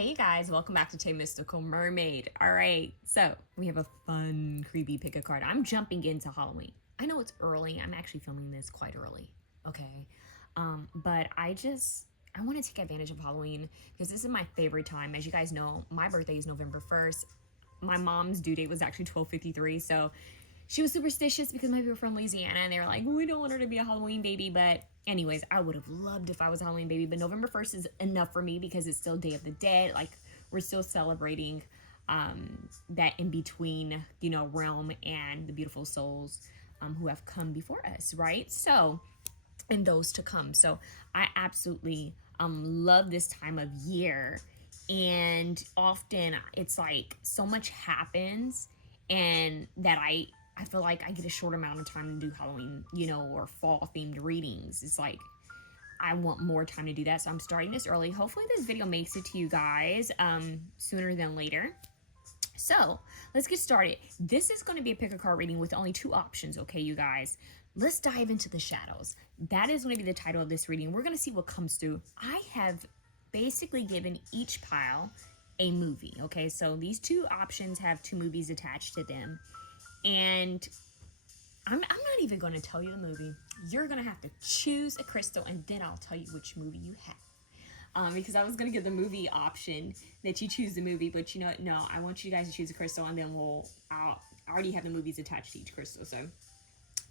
Hey guys, welcome back to TayMysticalMermaid. All right, so we have a fun, creepy pick a card. I'm jumping into Halloween. I know it's early. I'm actually filming this quite early, okay? But I want to take advantage of Halloween because this is my favorite time. As you guys know, my birthday is November 1st. My mom's due date was actually 12/53, so she was superstitious because my people were from Louisiana and they were like, we don't want her to be a Halloween baby. But anyways, I would have loved if I was a Halloween baby, but November 1st is enough for me because it's still Day of the Dead. Like, we're still celebrating that in between, realm and the beautiful souls who have come before us, right? So, and those to come. So I absolutely love this time of year. And often it's like so much happens and that I feel like I get a short amount of time to do Halloween, or fall themed readings. It's like I want more time to do that. So I'm starting this early. Hopefully this video makes it to you guys sooner than later. So let's get started. This is going to be a pick a card reading with only two options, okay, you guys? Let's dive into the shadows. That is going to be the title of this reading. We're going to see what comes through. I have basically given each pile a movie, okay? So these two options have two movies attached to them. And I'm not even going to tell you the movie. You're going to have to choose a crystal, and then I'll tell you which movie you have. Because I was going to give the movie option that you choose the movie, but no, I want you guys to choose a crystal, and then I already have the movies attached to each crystal, so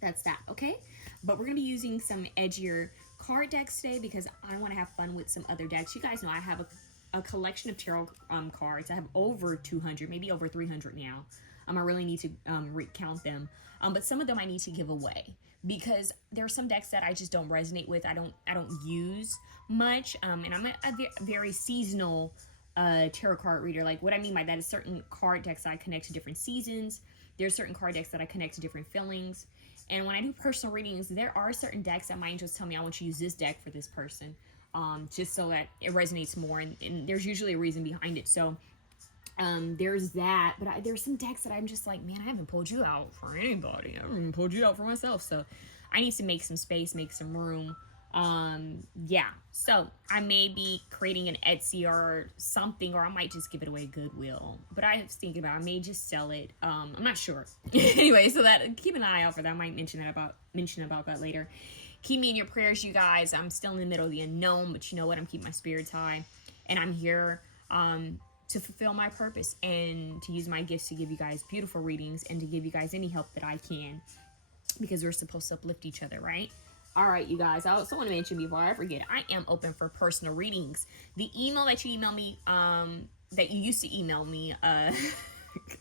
that's that, okay? But we're going to be using some edgier card decks today because I want to have fun with some other decks. You guys know I have a collection of tarot cards. I have over 200, maybe over 300 now. I really need to recount them. But some of them I need to give away because there are some decks that I just don't resonate with. I don't use much. And I'm a very seasonal tarot card reader. Like, what I mean by that is certain card decks I connect to different seasons. There's certain card decks that I connect to different feelings. And when I do personal readings, there are certain decks that my angels tell me I want you to use this deck for this person, just so that it resonates more. And there's usually a reason behind it. So there's that, but there's some decks that I'm just like, man, I haven't pulled you out for anybody. I haven't even pulled you out for myself. So I need to make some space, make some room. Yeah. So I may be creating an Etsy or something, or I might just give it away Goodwill. But I was thinking about I may just sell it. I'm not sure. Anyway, so that keep an eye out for that. I might mention about that later. Keep me in your prayers, you guys. I'm still in the middle of the unknown, but you know what? I'm keeping my spirits high, and I'm here to fulfill my purpose and to use my gifts to give you guys beautiful readings and to give you guys any help that I can, because we're supposed to uplift each other, right? All right, you guys, I also want to mention before I forget, I am open for personal readings. The email that you email me, that you used to email me,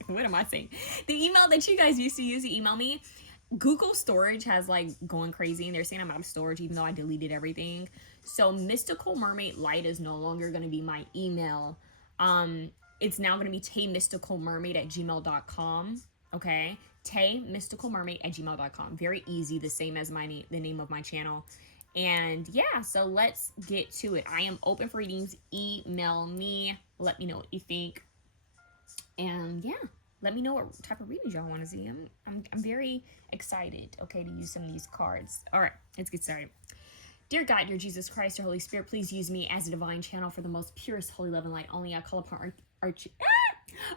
what am I saying? The email that you guys used to use to email me, Google storage has like going crazy and they're saying I'm out of storage even though I deleted everything. So Mystical Mermaid Light is no longer going to be my email. It's now going to be TayMysticalMermaid@gmail.com. Okay, TayMysticalMermaid@gmail.com. Very easy, the same as the name of my channel. And yeah, so let's get to it. I am open for readings. Email me. Let me know what you think. And yeah, let me know what type of readings y'all want to see. I'm very excited, okay, to use some of these cards. All right, let's get started. Dear God, dear Jesus Christ, dear Holy Spirit, please use me as a divine channel for the most purest holy love and light. Only I call upon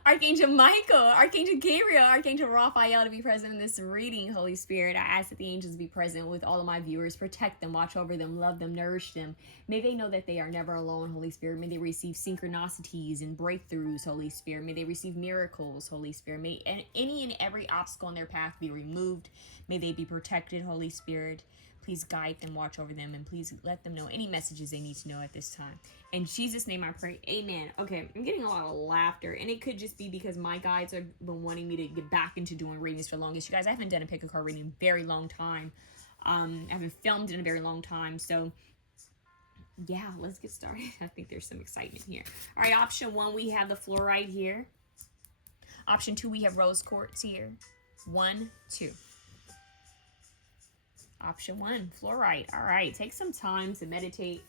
Archangel Michael, Archangel Gabriel, Archangel Raphael to be present in this reading, Holy Spirit. I ask that the angels be present with all of my viewers. Protect them, watch over them, love them, nourish them. May they know that they are never alone, Holy Spirit. May they receive synchronicities and breakthroughs, Holy Spirit. May they receive miracles, Holy Spirit. May any and every obstacle on their path be removed. May they be protected, Holy Spirit. Please guide them, watch over them, and please let them know any messages they need to know at this time. In Jesus' name I pray, amen. Okay, I'm getting a lot of laughter, and it could just be because my guides have been wanting me to get back into doing readings for the longest. You guys, I haven't done a pick a card reading in a very long time. I haven't filmed in a very long time, so yeah, let's get started. I think there's some excitement here. All right, option 1, we have the fluorite here. Option 2, we have rose quartz here. 1, 2. Option 1, fluorite. All right, take some time to meditate,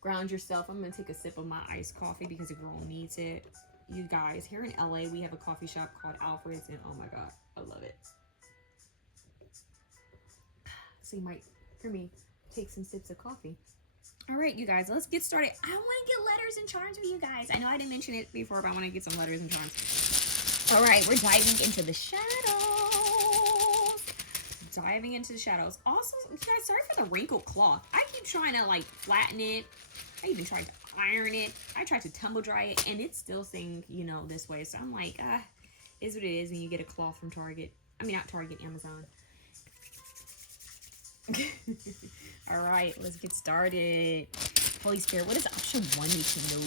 ground yourself. I'm going to take a sip of my iced coffee because the girl needs it. You guys, here in LA, we have a coffee shop called Alfred's, and oh my God, I love it. So you might, for me, take some sips of coffee. All right, you guys, let's get started. I want to get letters and charms for you guys. I know I didn't mention it before, but I want to get some letters and charms. All right, we're diving into the shadows. Diving into the shadows. Also, you guys, sorry for the wrinkled cloth. I keep trying to like flatten it. I even tried to iron it. I tried to tumble dry it, and it's still staying, you know, this way. So I'm like, is what it is when you get a cloth from Target. I mean, not Target, Amazon. All right, let's get started. Holy Spirit, what does option 1 need to know?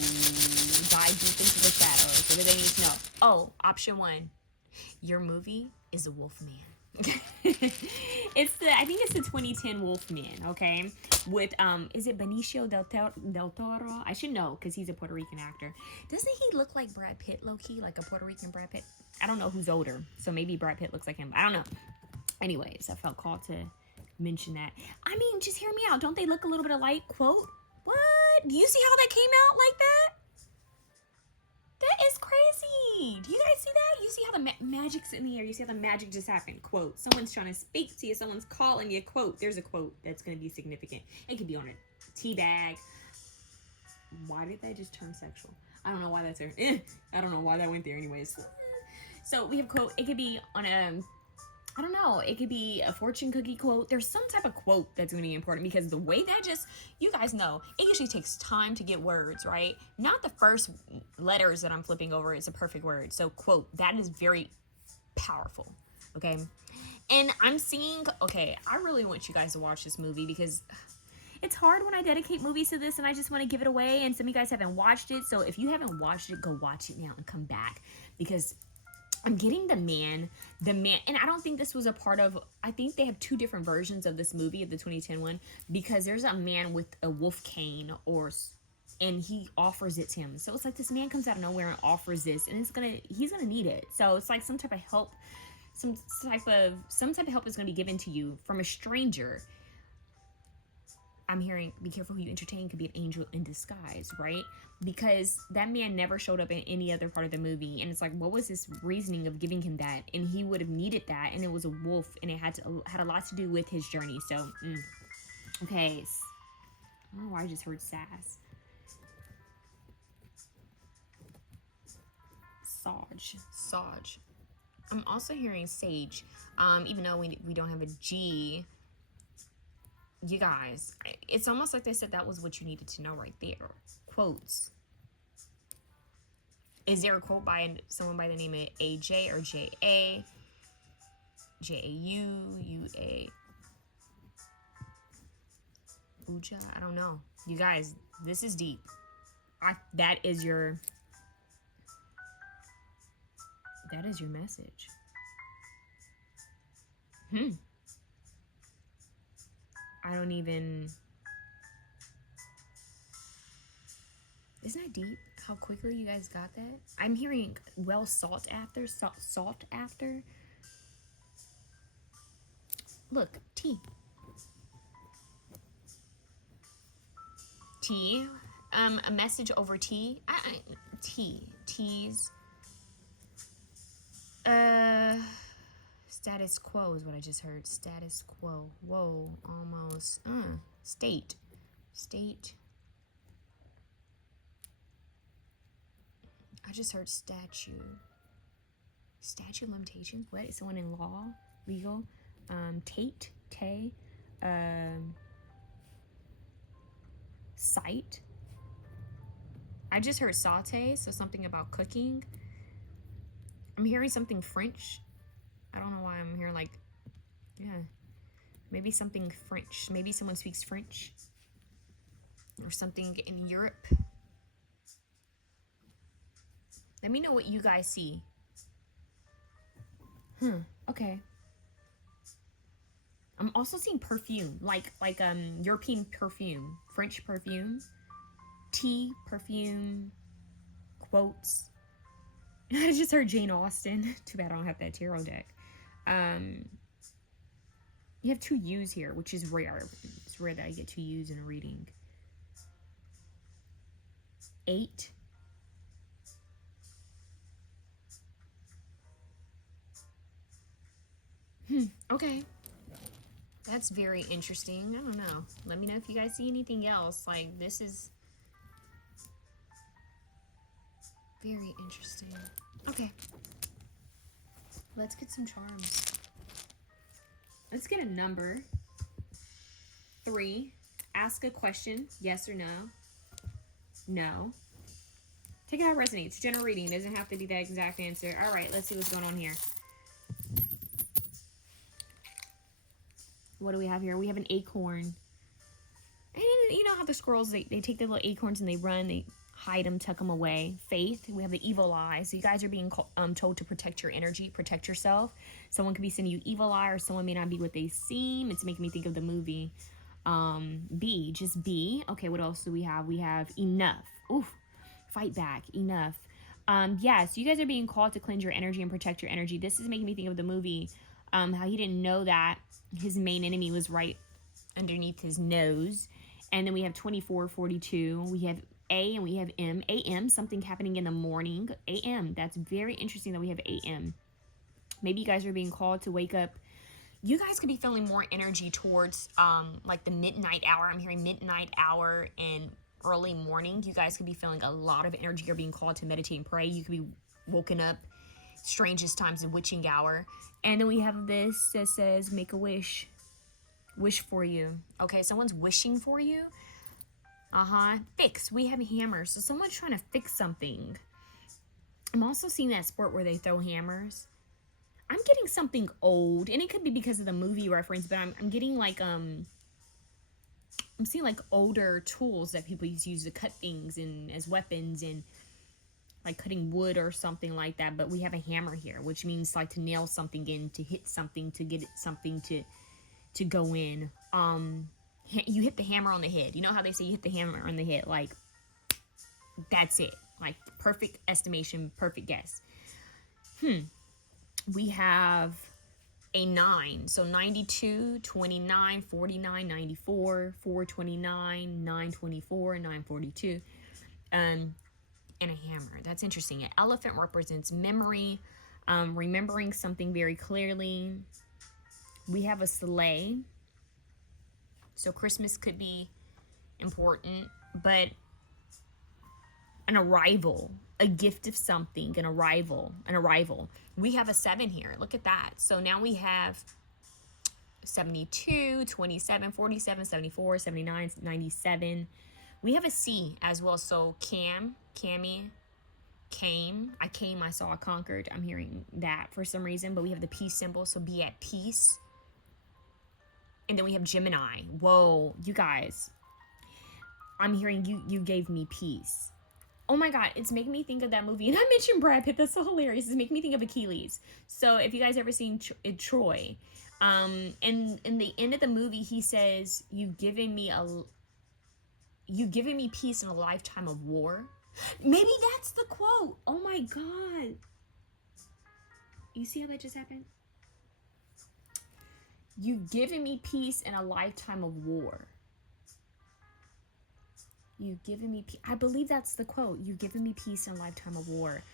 Dive deep into the shadows. What do they need to know? Oh, option 1. Your movie is a wolf man. I think it's the 2010 Wolfman, okay? With is it Benicio del Toro? I should know because he's a Puerto Rican actor. Doesn't he look like Brad Pitt, low key, like a Puerto Rican Brad Pitt? I don't know who's older, so maybe Brad Pitt looks like him. I don't know. Anyways, I felt called to mention that. I mean, just hear me out. Don't they look a little bit alike? Quote. What? Do you see how that came out like that? That is crazy. Do you guys see that? You see how the magic's in the air. You see how the magic just happened. Quote. Someone's trying to speak to you. Someone's calling you. Quote. There's a quote that's going to be significant. It could be on a tea bag. Why did that just turn sexual? I don't know why that's there. I don't know why that went there anyways. So we have quote. It could be on a... I don't know. It could be a fortune cookie quote. There's some type of quote that's going to be important because the way that just, you guys know, it usually takes time to get words, right? Not the first letters that I'm flipping over is a perfect word. So quote, that is very powerful. Okay. And I'm seeing, okay, I really want you guys to watch this movie because it's hard when I dedicate movies to this and I just want to give it away. And some of you guys haven't watched it. So if you haven't watched it, go watch it now and come back because I'm getting the man, and I don't think this was a part of, I think they have 2 different versions of this movie, of the 2010 one, because there's a man with a wolf cane, and he offers it to him. So it's like this man comes out of nowhere and offers this, and he's gonna need it. So it's like some type of help, some type of help is gonna be given to you from a stranger. I'm hearing, be careful who you entertain, could be an angel in disguise, right? Because that man never showed up in any other part of the movie. And it's like, what was his reasoning of giving him that? And he would have needed that. And it was a wolf. And it had a lot to do with his journey. So, okay. I don't know why I just heard sass. Saj. I'm also hearing sage. Even though we don't have a G. You guys, it's almost like they said that was what you needed to know right there. Quotes. Is there a quote by someone by the name of AJ or JA? JAU, Uja? I don't know. You guys, this is deep. That is your message. I don't even... Isn't that deep? How quickly you guys got that? I'm hearing well sought after. Sought after. Look, tea. Tea. A message over tea. Teas. Status quo is what I just heard. Status quo. Whoa, almost. State. I just heard statute. Statute of limitations? What? Is someone in law? Legal? Tay. Sight. I just heard saute, so something about cooking. I'm hearing something French. I don't know why I'm hearing like, yeah, maybe something French. Maybe someone speaks French or something in Europe. Let me know what you guys see. Okay. I'm also seeing perfume, like European perfume, French perfume, tea perfume, quotes. I just heard Jane Austen. Too bad I don't have that tarot deck. You have 2 U's here, which is rare. It's rare that I get 2 U's in a reading. 8. Okay. That's very interesting. I don't know. Let me know if you guys see anything else. Like, this is very interesting. Okay. Let's get some charms. Let's get a number. 3. Ask a question. Yes or no. No. Take it how it resonates. General reading. Doesn't have to be the exact answer. All right, let's see what's going on here. What do we have here? We have an acorn. And you know how the squirrels, they take their little acorns and they run, they hide them, tuck them away. Faith. We have the evil eye. So you guys are being told to protect your energy, protect yourself. Someone could be sending you evil eye, or someone may not be what they seem. It's making me think of the movie. B. Just B. Okay, what else do we have? We have enough. Oof. Fight back. Enough. Yeah, so you guys are being called to cleanse your energy and protect your energy. This is making me think of the movie, how he didn't know that his main enemy was right underneath his nose. And then we have 2442. We have A and we have M. AM, something happening in the morning. AM, that's very interesting that we have AM. Maybe you guys are being called to wake up. You guys could be feeling more energy towards like the midnight hour. I'm hearing midnight hour and early morning. You guys could be feeling a lot of energy. You're being called to meditate and pray. You could be woken up strangest times in witching hour. And then we have this that says make a wish. Wish for you. Okay, someone's wishing for you. Fix. We have hammers. So someone's trying to fix something. I'm also seeing that sport where they throw hammers. I'm getting something old, and it could be because of the movie reference, but I'm getting like I'm seeing like older tools that people used to use to cut things and as weapons, and like cutting wood or something like that. But we have a hammer here, which means like to nail something in, to hit something, to get something to go in. You hit the hammer on the head. You know how they say you hit the hammer on the head? Like, that's it. Like, perfect estimation, perfect guess. We have a 9. So 92, 29, 49, 94, 429, 924, 942. And a hammer. That's interesting. An elephant represents memory, remembering something very clearly. We have a sleigh. So Christmas could be important, but an arrival, a gift of something, an arrival. We have a 7 here. Look at that. So now we have 72, 27, 47, 74, 79, 97. We have a C as well. So Cam, Cammy, came. I came, I saw, I conquered. I'm hearing that for some reason, but we have the peace symbol. So be at peace. And then we have Gemini. Whoa, you guys. I'm hearing you gave me peace. Oh my God, it's making me think of that movie. And I mentioned Brad Pitt. That's so hilarious. It's making me think of Achilles. So if you guys ever seen Troy, in the end of the movie, he says, you've given me peace in a lifetime of war. Maybe that's the quote. Oh my God. You see how that just happened? You've given me peace in a lifetime of war. You've given me peace. I believe that's the quote. You've given me peace in a lifetime of war.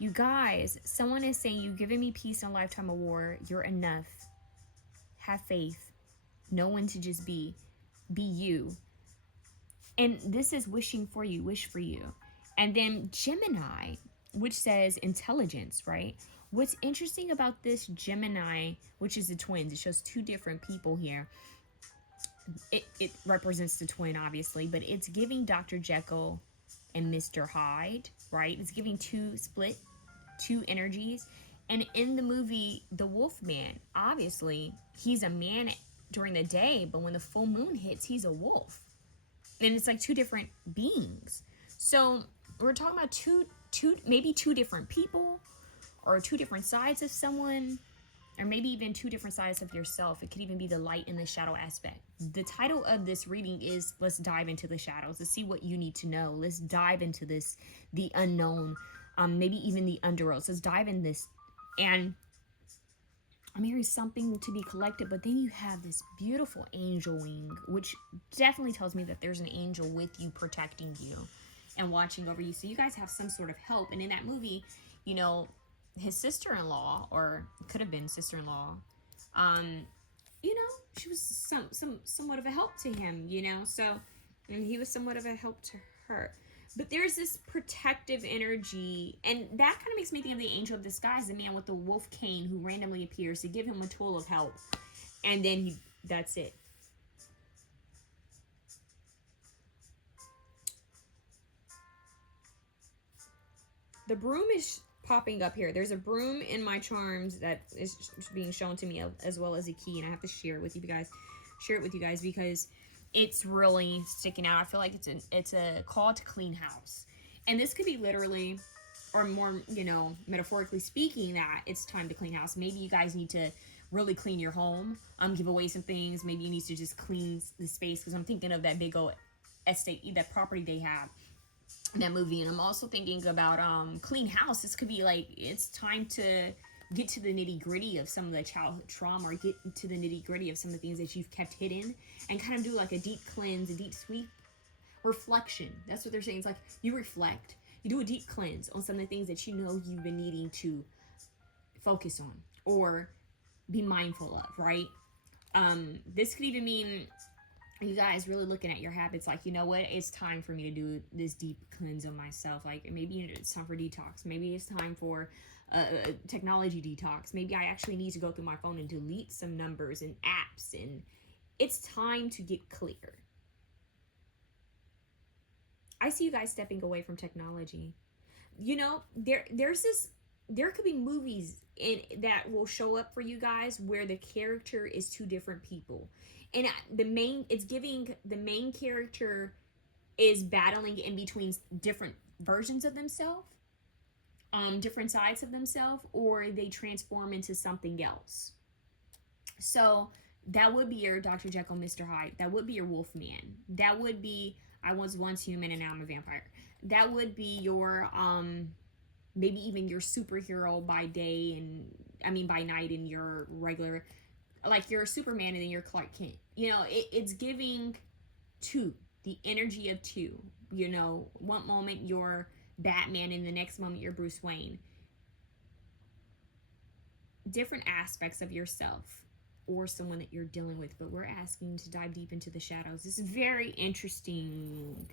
You guys, someone is saying you've given me peace in a lifetime of war. You're enough. Have faith. Know when to just be. Be you. And this is wishing for you. Wish for you. And then Gemini, which says intelligence, right? What's interesting about this Gemini, which is the twins, it shows 2 different people here. It represents the twin, obviously, but it's giving Dr. Jekyll and Mr. Hyde, right? It's giving 2 energies. And in the movie, the Wolfman, obviously, he's a man during the day, but when the full moon hits, he's a wolf. And it's like 2 different beings. So we're talking about maybe 2 different people, or 2 different sides of someone, or maybe even 2 different sides of yourself. It could even be the light and the shadow aspect. The title of this reading is Let's Dive into the Shadows. Let's see what you need to know. Let's dive into this, the unknown, maybe even the underworld. So let's dive in this. And I'm hearing something to be collected, but then you have this beautiful angel wing, which definitely tells me that there's an angel with you, protecting you and watching over you. So you guys have some sort of help. And in that movie, you know, his sister-in-law, or could have been sister-in-law, you know, she was somewhat of a help to him, you know. So, and he was somewhat of a help to her. But there's this protective energy, and that kind of makes me think of the angel of disguise, the man with the wolf cane who randomly appears to give him a tool of help, and then that's it. The broom is popping up here. There's a broom in my charms that is being shown to me, as well as a key, and I have to share it with you guys. Share it with you guys because it's really sticking out. I feel like it's a call to clean house, and this could be literally, or more, you know, metaphorically speaking, that it's time to clean house. Maybe you guys need to really clean your home, give away some things. Maybe you need to just clean the space, because I'm thinking of that big old estate, that property they have, that movie. And I'm also thinking about clean house. This could be like, it's time to get to the nitty-gritty of some of the childhood trauma, or get to the nitty-gritty of some of the things that you've kept hidden, and kind of do like a deep cleanse, a deep sweep, reflection. That's what they're saying. It's like you reflect, you do a deep cleanse on some of the things that you know you've been needing to focus on or be mindful of, right? This could even mean you guys really looking at your habits, like, you know what, it's time for me to do this deep cleanse on myself. Like, maybe it's time for detox. Maybe it's time for a technology detox. Maybe I actually need to go through my phone and delete some numbers and apps, and it's time to get clear. I see you guys stepping away from technology. You know, there could be movies that will show up for you guys where the character is two different people, and the main character is battling in between different versions of themselves, different sides of themselves, or they transform into something else. So that would be your Dr. Jekyll, Mr. Hyde. That would be your Wolfman. That would be I was once human and now I'm a vampire. That would be your maybe even your superhero by day, and by night, and your regular, like you're Superman and then you're Clark Kent. You know, it's giving two, the energy of two. You know, one moment you're Batman and the next moment you're Bruce Wayne. Different aspects of yourself or someone that you're dealing with, but we're asking to dive deep into the shadows. This is very interesting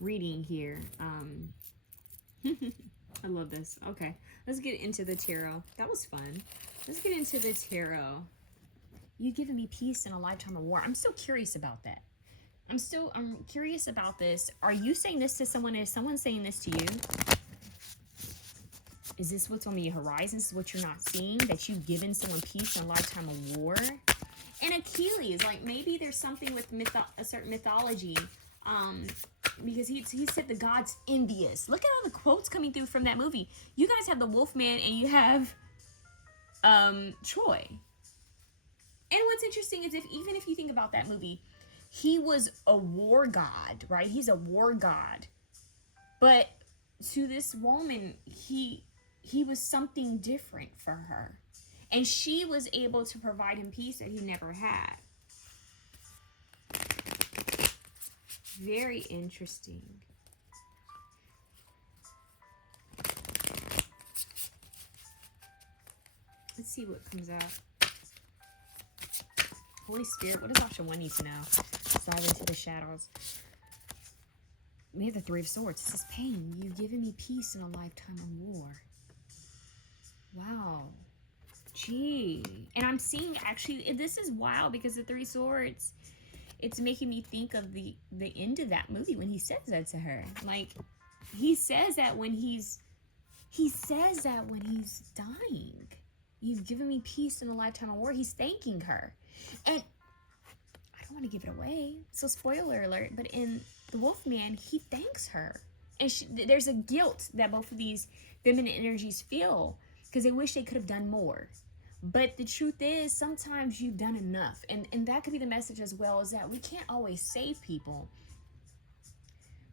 reading here. I love this. Okay, let's get into the tarot. That was fun. Let's get into the tarot. You've given me peace in a lifetime of war. I'm still curious about that. I'm curious about this. Are you saying this to someone? Is someone saying this to you? Is this what's on the horizon? Is this what you're not seeing? That you've given someone peace in a lifetime of war? And Achilles, like maybe there's something with a certain mythology. Because he said the gods envious. Look at all the quotes coming through from that movie. You guys have the Wolfman and you have Troy. And what's interesting is even if you think about that movie, he was a war god, right? He's a war god. But to this woman, he was something different for her. And she was able to provide him peace that he never had. Very interesting. Let's see what comes out. Holy Spirit, what does option 1 need to know? Dive into the shadows. We have the Three of Swords. This is pain. You've given me peace in a lifetime of war. Wow. Gee. And I'm seeing, actually, this is wild because the Three Swords, it's making me think of the end of that movie when he says that to her. Like, he says that when he's dying. You've given me peace in a lifetime of war. He's thanking her. And I don't want to give it away, so spoiler alert, but in the Wolfman, he thanks her. And there's a guilt that both of these feminine energies feel because they wish they could have done more. But the truth is, sometimes you've done enough. And that could be the message as well, is that we can't always save people.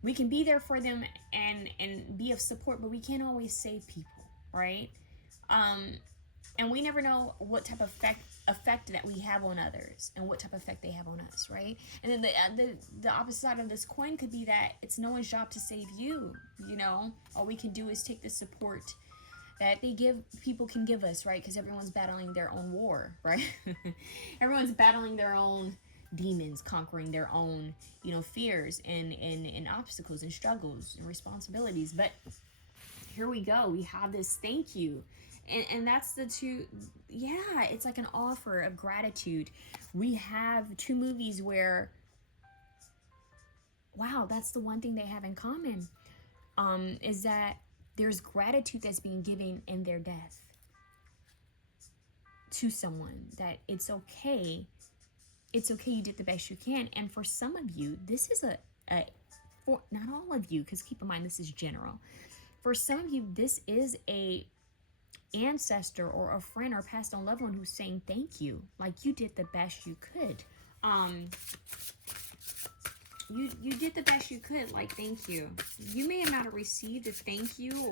We can be there for them and be of support, but we can't always save people, right? And we never know what type of effect that we have on others and what type of effect they have on us, right? And then the opposite side of this coin could be that it's no one's job to save you, you know? All we can do is take the support that people can give us, right? Because everyone's battling their own war, right? Everyone's battling their own demons, conquering their own, fears and obstacles and struggles and responsibilities. But here we go. We have this thank you. And that's the two. Yeah, it's like an offer of gratitude. We have two movies where, wow, that's the one thing they have in common, is that there's gratitude that's being given in their death to someone, that it's okay you did the best you can. And for some of you, this is for not all of you, because keep in mind this is general. For some of you, this is a ancestor or a friend or passed on loved one who's saying thank you, like you did the best you could. You did the best you could, like thank you. You may have not received a thank you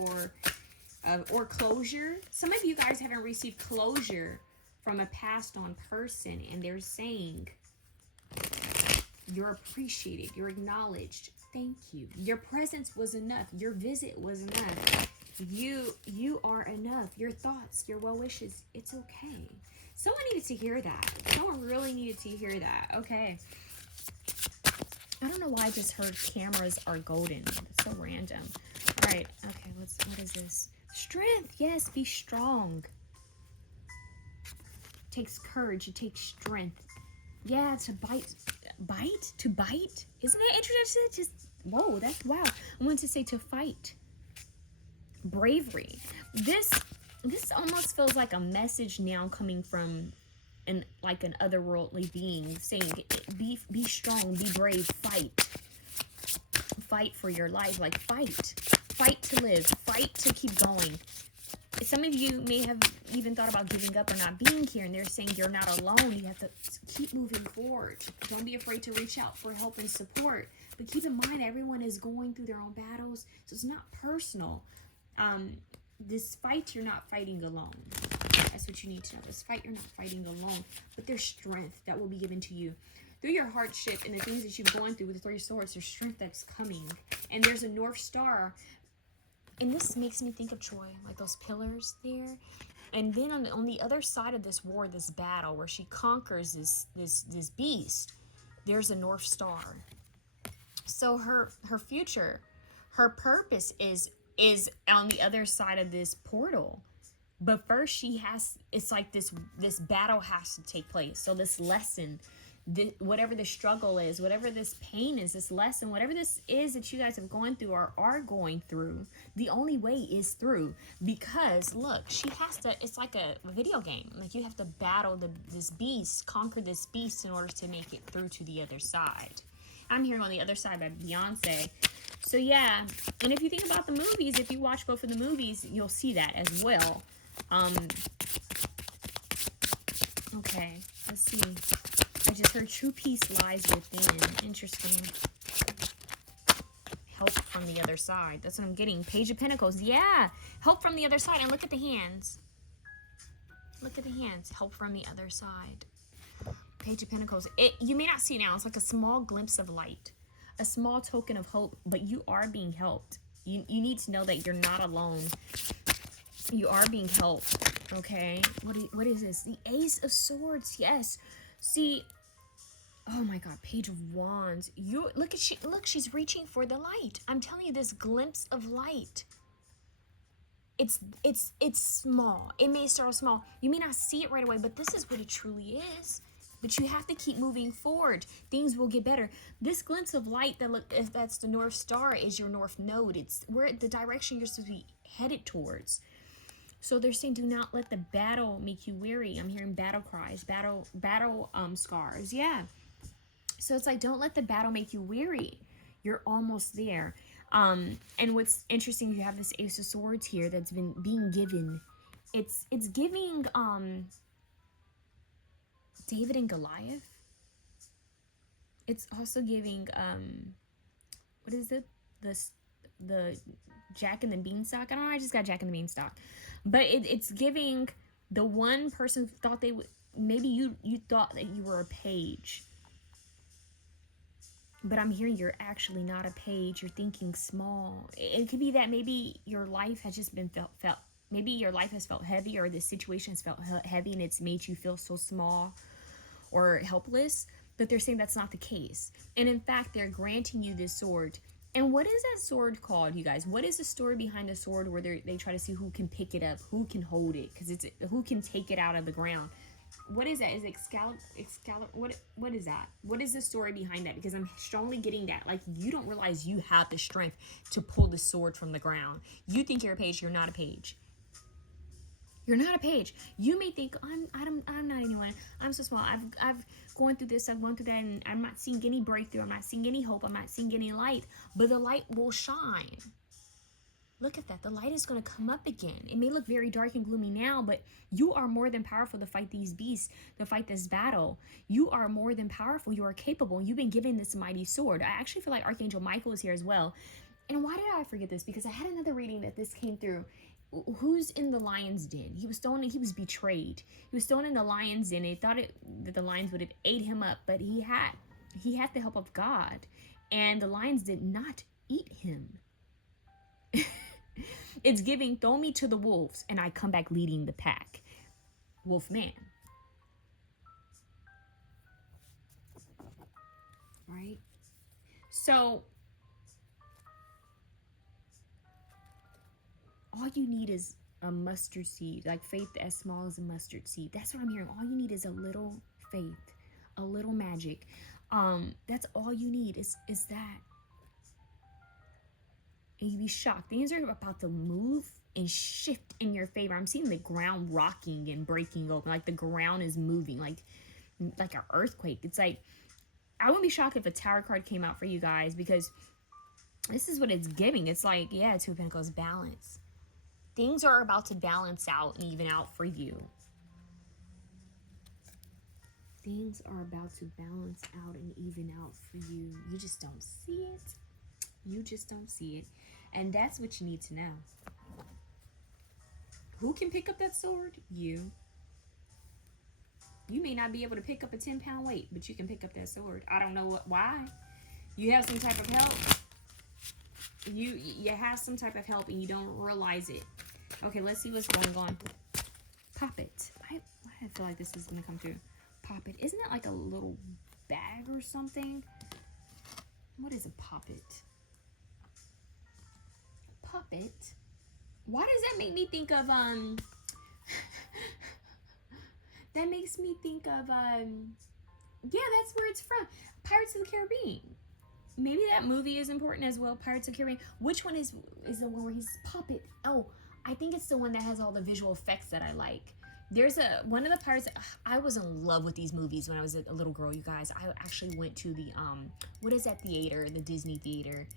or closure. Some of you guys haven't received closure from a passed on person, and they're saying you're appreciated, you're acknowledged, thank you. Your presence was enough, your visit was enough. You are enough. Your thoughts, your well wishes, it's okay. Someone needed to hear that. Someone really needed to hear that. Okay. I don't know why I just heard cameras are golden. It's so random. All right. Okay. What is this? Strength. Yes. Be strong. It takes courage. It takes strength. Yeah. To bite. Bite? To bite? Isn't that interesting? Just, whoa. That's wow. I wanted to say to fight. Bravery. This almost feels like a message now coming from an otherworldly being, saying be strong, be brave, fight for your life, like fight to live, fight to keep going. Some of you may have even thought about giving up or not being here, and they're saying you're not alone. You have to keep moving forward. Don't be afraid to reach out for help and support, but keep in mind everyone is going through their own battles, so it's not personal. This fight, you're not fighting alone. That's what you need to know. This fight, you're not fighting alone, but there's strength that will be given to you through your hardship and the things that you've gone through with the Three of Swords. There's strength that's coming, and there's a North Star, and this makes me think of Troy, like those pillars there. And then on the other side of this war, this battle where she conquers this beast, there's a North Star. So her future, her purpose is on the other side of this portal. But first it's like this battle has to take place. So this lesson, whatever the struggle is, whatever this pain is, this lesson, whatever this is that you guys have gone through or are going through, the only way is through. Because look, she has to, it's like a video game. Like you have to battle this beast, conquer this beast in order to make it through to the other side. I'm hearing On the Other Side by Beyonce. So yeah, and if you think about the movies, if you watch both of the movies, you'll see that as well. Okay, let's see. I just heard true peace lies within. Interesting. Help from the other side. That's what I'm getting. Page of Pentacles. Yeah, help from the other side. And look at the hands. Look at the hands. Help from the other side. Page of Pentacles. You may not see it now. It's like a small glimpse of light. A small token of hope, but you are being helped. You need to know that you're not alone. You are being helped. Okay. What is this? The Ace of Swords. Yes. See. Oh my God. Page of Wands. Look, she's reaching for the light. I'm telling you, this glimpse of light. It's small. It may start small. You may not see it right away, but this is what it truly is. But you have to keep moving forward. Things will get better. This glimpse of light, if that's the North Star, is your North Node. It's where the direction you're supposed to be headed towards. So they're saying, do not let the battle make you weary. I'm hearing battle cries, battle scars. Yeah. So it's like, don't let the battle make you weary. You're almost there. And what's interesting, you have this Ace of Swords here that's being given. It's giving David and Goliath. It's also giving what is it? The Jack and the Beanstalk. I don't know, I just got Jack and the Beanstalk. But it's giving the one person who thought they would, maybe you thought that you were a page. But I'm hearing you're actually not a page. You're thinking small. It could be that maybe your life has just been felt Maybe your life has felt heavy, or this situation has felt heavy and it's made you feel so small or helpless. But they're saying that's not the case. And in fact, they're granting you this sword. And what is that sword called, you guys? What is the story behind the sword where they try to see who can pick it up, who can hold it, because it's who can take it out of the ground? What is that? Is it Excalibur? What is that? What is the story behind that? Because I'm strongly getting that. Like, you don't realize you have the strength to pull the sword from the ground. You think you're a page. You're not a page. You're not a page. You may think, I'm not anyone. I'm so small. I've gone through this. I've gone through that, and I'm not seeing any breakthrough. I'm not seeing any hope. I'm not seeing any light. But the light will shine. Look at that. The light is going to come up again. It may look very dark and gloomy now, but you are more than powerful to fight these beasts, to fight this battle. You are more than powerful. You are capable. You've been given this mighty sword. I actually feel like Archangel Michael is here as well. And why did I forget this? Because I had another reading that this came through. Who's in the lion's den? He was thrown. He was betrayed. He was thrown in the lion's den. They thought that the lions would have ate him up, but he had the help of God, and the lions did not eat him. It's giving, throw me to the wolves, and I come back leading the pack. Wolfman. Right? So, all you need is a mustard seed, like faith as small as a mustard seed. That's what I'm hearing. All you need is a little faith, a little magic. That's all you need is that. And you'd be shocked. Things are about to move and shift in your favor. I'm seeing the ground rocking and breaking open. Like the ground is moving, like an earthquake. It's like, I wouldn't be shocked if a tower card came out for you guys, because this is what it's giving. It's like, yeah, Two of Pentacles, balance. Things are about to balance out and even out for you. Things are about to balance out and even out for you. You just don't see it. You just don't see it. And that's what you need to know. Who can pick up that sword? You. You may not be able to pick up a 10-pound weight, but you can pick up that sword. I don't know why. You have some type of help. You have some type of help and you don't realize it. Okay, let's see what's going on. Pop it. I feel like this is going to come through. Pop it. Isn't that like a little bag or something? What is a poppet? Puppet. Why does that make me think of that makes me think of yeah, that's where it's from. Pirates of the Caribbean. Maybe that movie is important as well. Pirates of the Caribbean. Which one is the one where he's puppet? Oh, I think it's the one that has all the visual effects that I like. There's one of the pirates. I was in love with these movies when I was a little girl, you guys. I actually went to the what is that theater? The Disney theater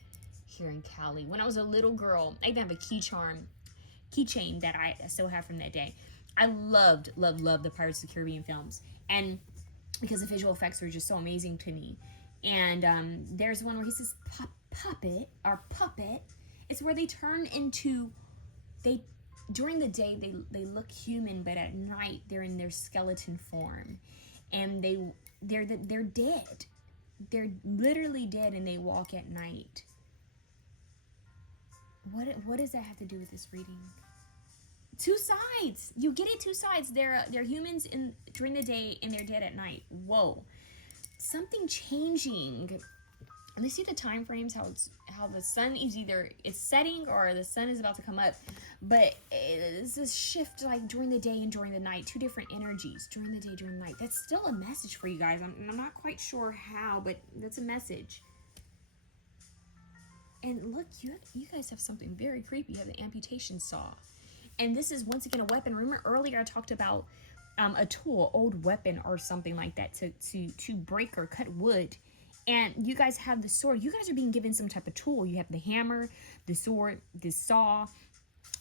here in Cali. When I was a little girl, I even have a keychain that I still have from that day. I loved the Pirates of the Caribbean films, and because the visual effects were just so amazing to me. And there's one where he says puppet. It's where they turn into, during the day they look human, but at night they're in their skeleton form, and they're dead. They're literally dead, and they walk at night. What does that have to do with this reading? Two sides. You get it, two sides. They're humans during the day, and they're dead at night. Whoa. Something changing. And they see the time frames, how the sun is either it's setting or the sun is about to come up. But it's this shift, like during the day and during the night. Two different energies, during the day, during the night. That's still a message for you guys. I'm not quite sure how, but that's a message. And look, you guys have something very creepy. You have the amputation saw. And this is, once again, a weapon. Remember earlier I talked about a tool, old weapon or something like that to break or cut wood. And you guys have the sword. You guys are being given some type of tool. You have the hammer, the sword, the saw.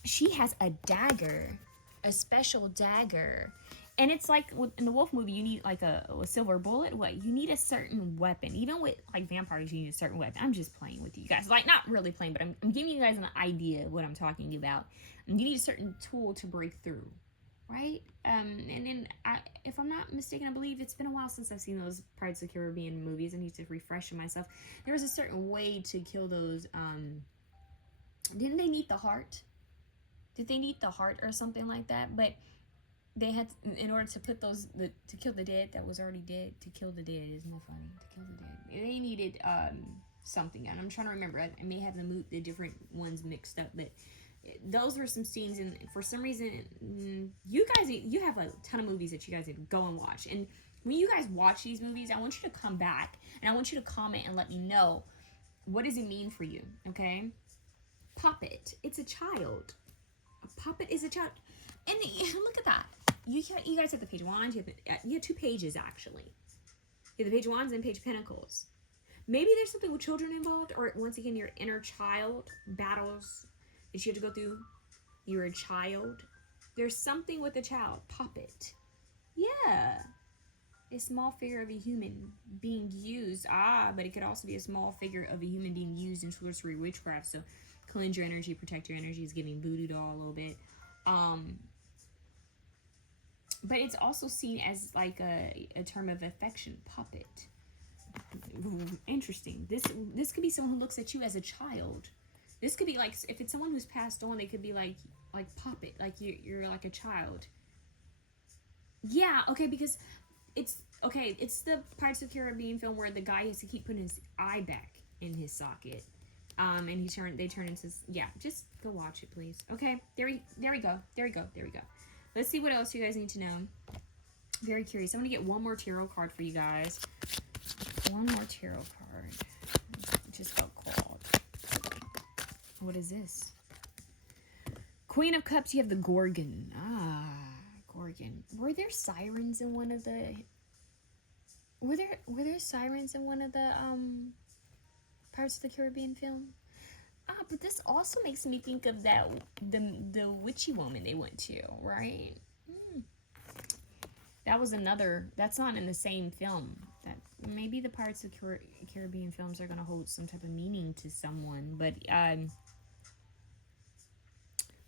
She has a dagger, a special dagger. And it's like in the Wolf movie, you need like a silver bullet. What? You need a certain weapon. Even with like vampires, you need a certain weapon. I'm just playing with you guys. Like, not really playing, but I'm giving you guys an idea of what I'm talking about. And you need a certain tool to break through, right? And then, if I'm not mistaken, I believe it's been a while since I've seen those Pirates of the Caribbean movies. I need to refresh myself. There was a certain way to kill those. Didn't they need the heart Did they need the heart or something like that? But they had, in order to put those, to kill the dead that was already dead, to kill the dead, isn't that funny? To kill the dead. They needed something, and I'm trying to remember. I may have the different ones mixed up, but those were some scenes, and for some reason, you have a ton of movies that you guys need to go and watch. And when you guys watch these movies, I want you to come back, and I want you to comment and let me know, what does it mean for you, okay? Puppet, it's a child. A puppet is a child. And look at that. You guys have the page wands. You have 2 pages, actually. You have the page wands and page pentacles. Maybe there's something with children involved, or once again, your inner child battles that you have to go through. You're a child. There's something with a child. Puppet. Yeah. A small figure of a human being used. But it could also be a small figure of a human being used in sorcery, witchcraft. So cleanse your energy, protect your energy, is giving voodoo doll a little bit. But it's also seen as like a term of affection. Puppet. Ooh, interesting. This could be someone who looks at you as a child. This could be like, if it's someone who's passed on, they could be like puppet, like you're like a child. Yeah, okay, because it's the Pirates of the Caribbean film where the guy has to keep putting his eye back in his socket. And they turn into, yeah, just go watch it, please. Okay, there we go. Let's see what else you guys need to know. Very curious. I'm gonna get one more tarot card for you guys. One more tarot card. It just got called. What is this? Queen of Cups, you have the Gorgon. Gorgon. Were there sirens in one of the... Were there sirens in one of the Pirates of the Caribbean film? But this also makes me think of the witchy woman they went to, right? That was another... That's not in the same film. That maybe the Pirates of the Caribbean films are going to hold some type of meaning to someone, but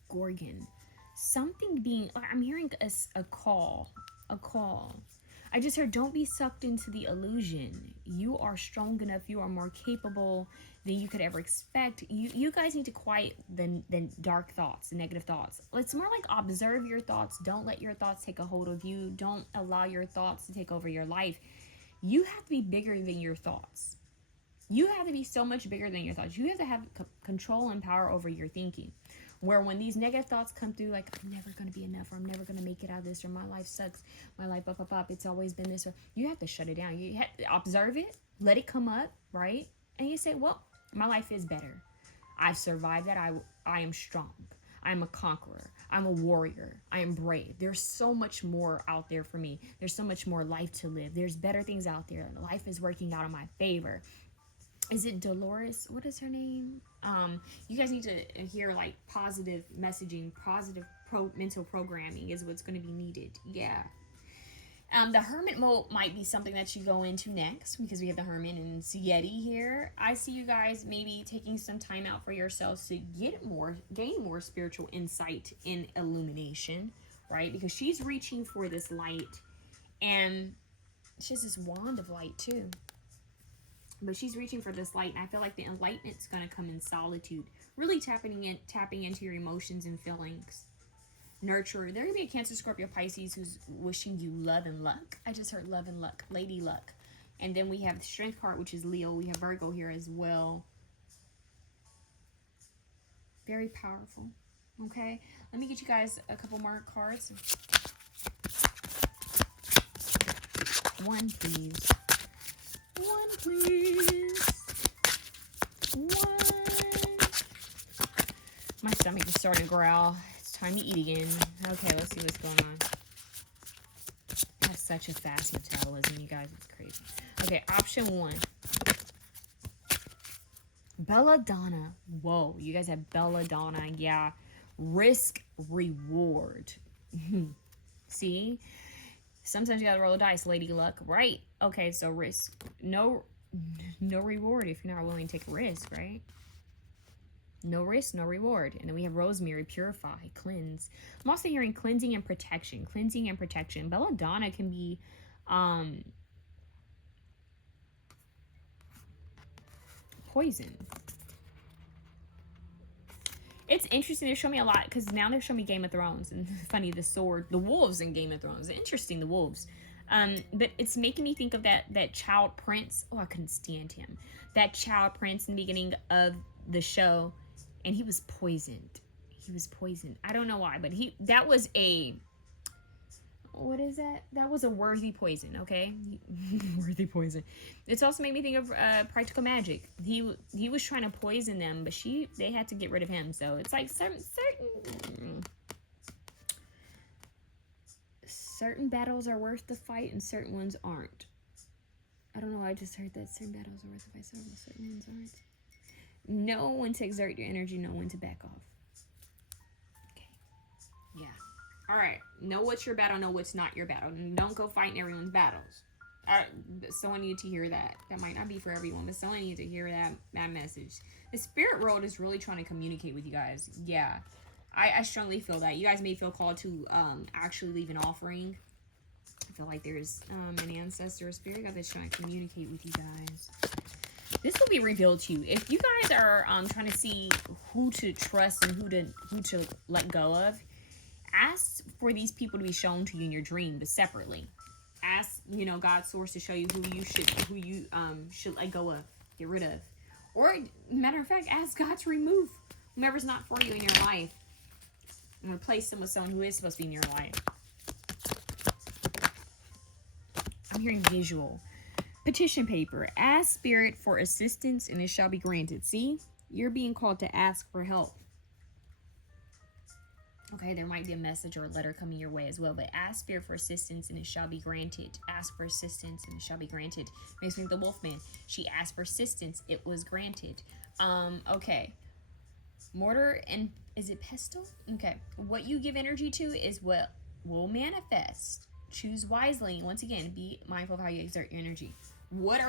Gorgon, something being... I'm hearing a call. I just heard, don't be sucked into the illusion. You are strong enough. You are more capable than you could ever expect. You guys need to quiet the dark thoughts, the negative thoughts. It's more like observe your thoughts. Don't let your thoughts take a hold of you. Don't allow your thoughts to take over your life. You have to be bigger than your thoughts. You have to be so much bigger than your thoughts. You have to have control and power over your thinking. Where when these negative thoughts come through, like, I'm never going to be enough, or I'm never going to make it out of this, or my life sucks, my life, it's always been this, or you have to shut it down. You have to observe it, let it come up, right? And you say, well, my life is better. I've survived that. I am strong. I'm a conqueror. I'm a warrior. I am brave. There's so much more out there for me. There's so much more life to live. There's better things out there. Life is working out in my favor. Is it Dolores? What is her name? You guys need to hear like positive messaging, positive mental programming is what's going to be needed. Yeah. The hermit mode might be something that you go into next, because we have the hermit and Yeti here. I see you guys maybe taking some time out for yourselves to gain more spiritual insight and illumination, right? Because she's reaching for this light, and she has this wand of light too. But she's reaching for this light, and I feel like the enlightenment's going to come in solitude. Really tapping into your emotions and feelings. Nurturer. There could be a Cancer, Scorpio, Pisces who's wishing you love and luck. I just heard love and luck. Lady Luck. And then we have the Strength card, which is Leo. We have Virgo here as well. Very powerful. Okay. Let me get you guys a couple more cards. One, please. One, please. One. My stomach is starting to growl. It's time to eat again. Okay, let's see what's going on. I have such a fast metabolism, you guys. It's crazy. Okay, option 1. Belladonna. Whoa, you guys have Belladonna. Yeah. Risk, reward. See? Sometimes you gotta roll a dice, Lady Luck. Right. Okay, so risk. No reward if you're not willing to take a risk, right? No risk, no reward. And then we have Rosemary, purify, cleanse. I'm also hearing cleansing and protection. Cleansing and protection. Belladonna can be poison. It's interesting. They show me a lot because now they're showing me Game of Thrones, and funny, the sword, the wolves in Game of Thrones. Interesting, the wolves. But it's making me think of that child prince. Oh, I couldn't stand him. That child prince in the beginning of the show, and he was poisoned. He was poisoned. I don't know why, but that was a, what is that? That was a worthy poison, okay? Worthy poison. It's also made me think of Practical Magic. He was trying to poison them, but they had to get rid of him. So it's like certain battles are worth the fight and certain ones aren't. I don't know. I just heard that certain battles are worth the fight, certain ones aren't. Know when to exert your energy. Know when to back off. Okay. Yeah. All right, know what's your battle, know what's not your battle. Don't go fighting everyone's battles. Someone needs to hear that. That might not be for everyone, but someone needs to hear that message. The spirit world is really trying to communicate with you guys. Yeah, I strongly feel that. You guys may feel called to actually leave an offering. I feel like there's an ancestor or spirit God that's trying to communicate with you guys. This will be revealed to you. If you guys are trying to see who to trust and who to let go of, ask for these people to be shown to you in your dream, but separately. Ask, God's source to show you who you should let go of, get rid of. Or, matter of fact, ask God to remove whomever's not for you in your life and replace them with someone who is supposed to be in your life. I'm hearing visual. Petition paper. Ask spirit for assistance and it shall be granted. See? You're being called to ask for help. Okay, there might be a message or a letter coming your way as well, but ask spirit for assistance and it shall be granted. Ask for assistance and it shall be granted. Makes me think the Wolfman. She asked for assistance. It was granted. Okay. Mortar and, is it pestle? Okay. What you give energy to is what will manifest. Choose wisely. Once again, be mindful of how you exert your energy. What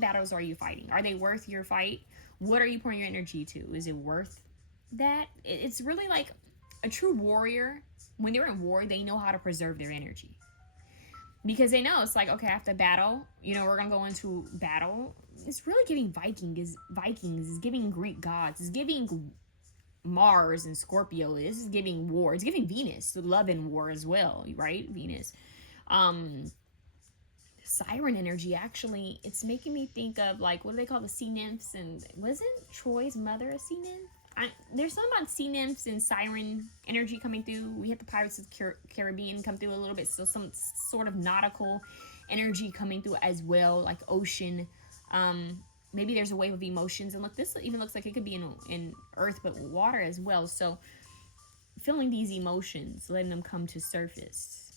battles are you fighting? Are they worth your fight? What are you pouring your energy to? Is it worth that? It's really like a true warrior. When they're in war, they know how to preserve their energy. Because they know it's like, okay, after battle, we're going to go into battle. It's really giving Vikings, is giving Greek gods, it's giving Mars and Scorpio. This is giving war. It's giving Venus, love and war as well, right? Venus. Siren energy, actually, it's making me think of, like, what do they call the sea nymphs? And wasn't Troy's mother a sea nymph? There's something about sea nymphs and siren energy coming through. We had the Pirates of the Caribbean come through a little bit, so some sort of nautical energy coming through as well, like ocean. Maybe there's a wave of emotions, and look, this even looks like it could be in earth, but water as well. So feeling these emotions, letting them come to surface.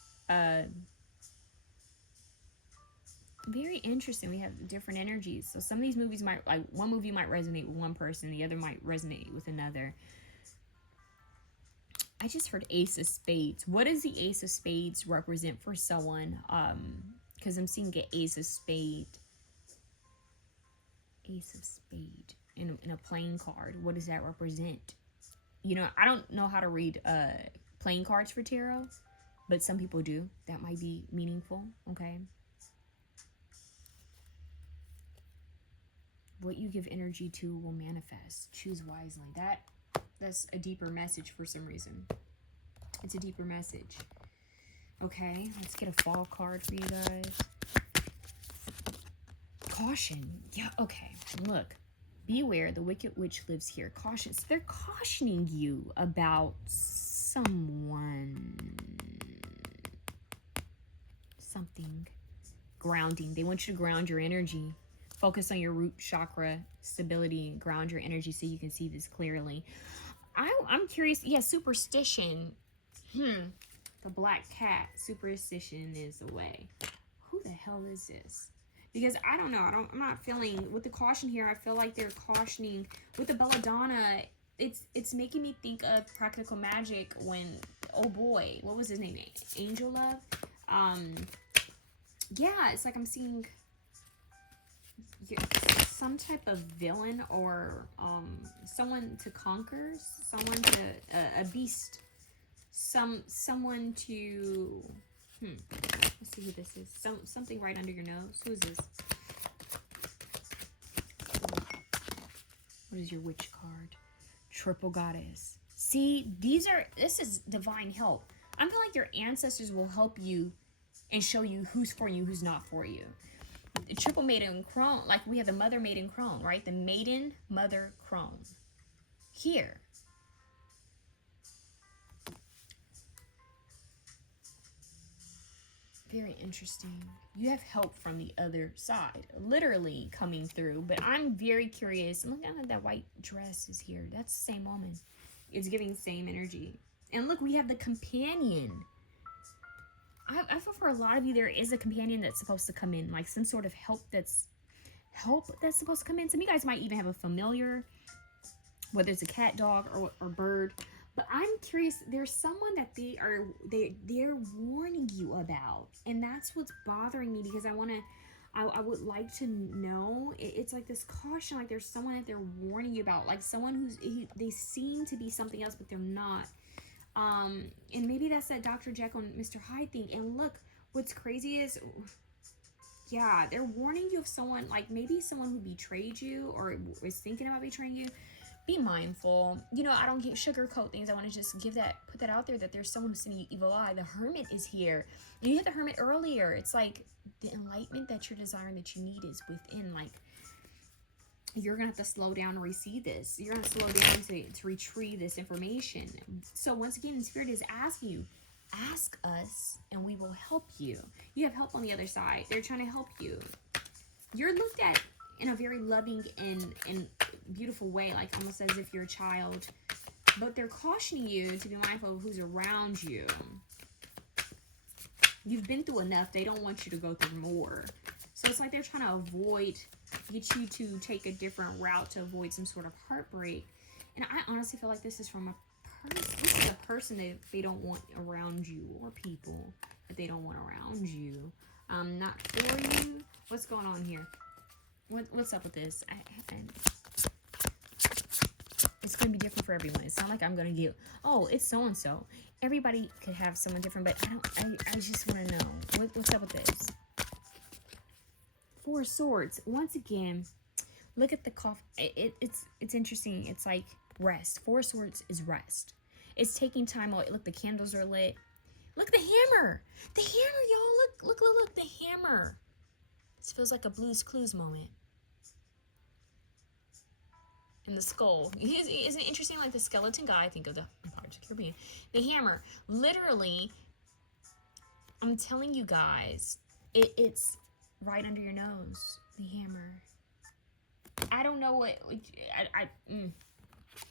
Very interesting. We have different energies. So some of these movies might, like, one movie might resonate with one person, the other might resonate with another. I just heard Ace of Spades. What does the Ace of Spades represent for someone? Because I'm seeing an Ace of Spade. Ace of Spade in a playing card. What does that represent? I don't know how to read playing cards for tarot, but some people do. That might be meaningful. Okay. What you give energy to will manifest. Choose wisely. That's a deeper message for some reason. It's a deeper message. Okay, let's get a fall card for you guys. Caution. Yeah, okay. Look. Beware, the wicked witch lives here. Caution. So they're cautioning you about someone. Something. Grounding. They want you to ground your energy. Focus on your root chakra stability and ground your energy so you can see this clearly. I'm curious. Yeah, superstition. The black cat. Superstition is away. Who the hell is this? Because I don't know. I'm not feeling, with the caution here, I feel like they're cautioning. With the belladonna, it's making me think of Practical Magic when, oh boy, what was his name? Angel Love? Yeah, it's like I'm seeing some type of villain or someone to conquer, someone to a beast, someone to let's see who this is. Something right under your nose. Who is this? What is your witch card? triple goddess. See, this is divine help. I feel like your ancestors will help you and show you who's for you, who's not for you. The triple maiden crone, like we have the mother maiden crone, right? The maiden mother crone. Here. Very interesting. You have help from the other side, literally coming through. But I'm very curious. And look at that white dress is here. That's the same woman. It's giving the same energy. And look, we have the companion. I feel for a lot of you, there is a companion that's supposed to come in, like some sort of help that's supposed to come in. Some of you guys might even have a familiar, whether it's a cat, dog, or bird. But I'm curious, there's someone that they're warning you about, and that's what's bothering me, because I would like to know. It's like this caution, like there's someone that they're warning you about, like someone they seem to be something else, but they're not. And maybe that's that Dr. Jekyll and Mr. Hyde thing. And look, what's crazy is, yeah, they're warning you of someone, like maybe someone who betrayed you or is thinking about betraying you. Be mindful. You know, I don't sugarcoat things. I want to just put that out there, that there's someone who's sending you evil eye. The Hermit is here. And you had the Hermit earlier. It's like the enlightenment that you're desiring, that you need, is within. Like, you're going to have to slow down to receive this. You're going to slow down to retrieve this information. So once again, the Spirit is asking you, ask us and we will help you. You have help on the other side. They're trying to help you. You're looked at in a very loving and beautiful way, like almost as if you're a child. But they're cautioning you to be mindful of who's around you. You've been through enough. They don't want you to go through more. So it's like they're trying to get you to take a different route to avoid some sort of heartbreak. And I honestly feel like this is from a person. This is a person that they don't want around you, or people that they don't want around you. Not for you. What's going on here? What's up with this? It's going to be different for everyone. It's not like I'm going to get, oh, it's so-and-so. Everybody could have someone different, but I just want to know. What's up with this? Four of Swords. Once again, look at the coffin. It's interesting. It's like rest. Four of Swords is rest. It's taking time. Look, the candles are lit. Look, the hammer. The hammer, y'all. Look, the hammer. This feels like a Blue's Clues moment. And the skull. Isn't it interesting? Like the skeleton guy. I think of the Pirates of the Caribbean. The hammer. Literally, I'm telling you guys, it's right under your nose. The hammer. I don't know what.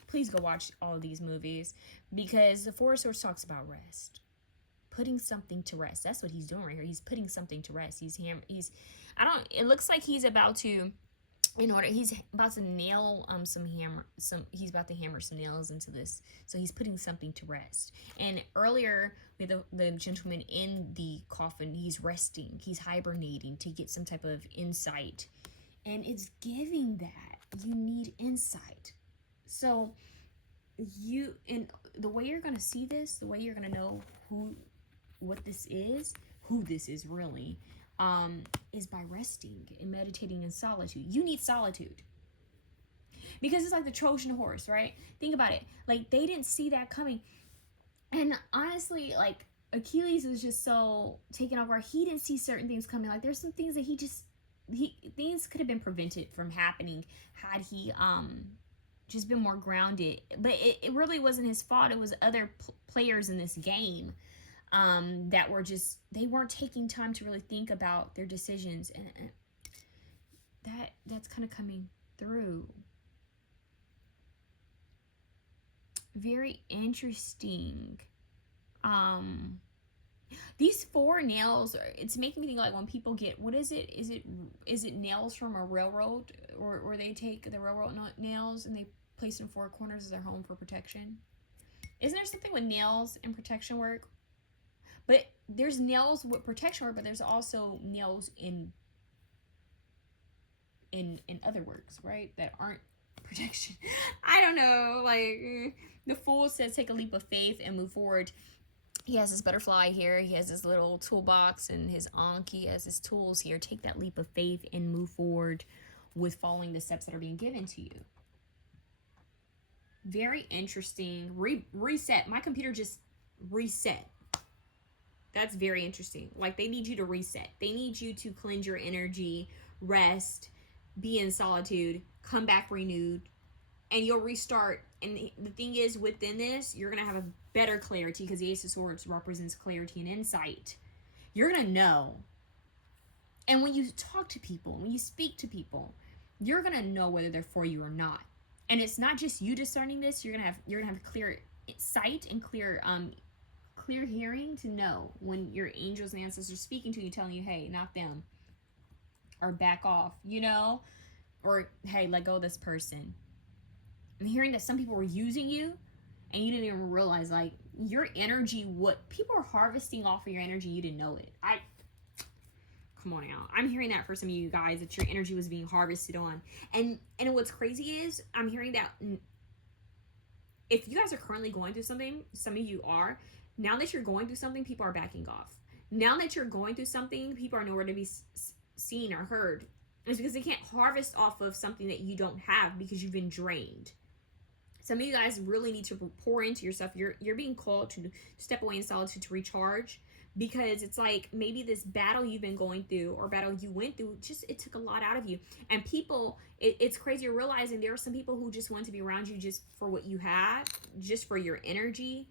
Please go watch all of these movies, because the Four of Swords talks about rest. Putting something to rest. That's what he's doing right here. He's putting something to rest. It looks like he's about to, he's about to nail he's about to hammer some nails into this. So he's putting something to rest. And earlier with the gentleman in the coffin, he's resting. He's hibernating to get some type of insight. And it's giving that. You need insight. So and the way you're going to see this, the way you're going to know who this is really, is by resting and meditating in solitude. You need solitude. Because it's like the Trojan horse, right? Think about it. Like, they didn't see that coming. And honestly, like, Achilles was just so taken off guard. He didn't see certain things coming. Like, there's some things that things could have been prevented from happening had he just been more grounded. But it really wasn't his fault. It was other players in this game that were they weren't taking time to really think about their decisions. And that's kind of coming through. Very interesting. These four nails, it's making me think like when people get, what is it? Is it nails from a railroad, or they take the railroad nails and they place them in four corners of their home for protection? Isn't there something with nails and protection work? But there's nails with protection work, but there's also nails in other works, right? That aren't protection. I don't know. Like, the Fool says, take a leap of faith and move forward. He has his butterfly here. He has his little toolbox and his Anki has his tools here. Take that leap of faith and move forward with following the steps that are being given to you. Very interesting. Reset. My computer just reset. That's very interesting. Like, they need you to reset. They need you to cleanse your energy, rest, be in solitude, come back renewed, and you'll restart. And the thing is, within this, you're going to have a better clarity, because the Ace of Swords represents clarity and insight. You're going to know. And when you talk to people, when you speak to people, you're going to know whether they're for you or not. And it's not just you discerning this. You're going to have clear sight and clear hearing to know when your angels and ancestors are speaking to you, telling you, hey, not them, or back off, you know, or hey, let go of this person. I'm hearing that some people were using you and you didn't even realize, like, your energy, what people are harvesting off of your energy, you didn't know it. Come on now. I'm hearing that for some of you guys, that your energy was being harvested on. And what's crazy is, I'm hearing that if you guys are currently going through something, some of you are, now that you're going through something, people are backing off. Now that you're going through something, people are nowhere to be seen or heard. It's because they can't harvest off of something that you don't have, because you've been drained. Some of you guys really need to pour into yourself. You're being called to step away in solitude to recharge, because it's like maybe this battle you've been going through, or battle you went through, just it took a lot out of you. And people, it's crazy. You're realizing there are some people who just want to be around you just for what you have, just for your energy.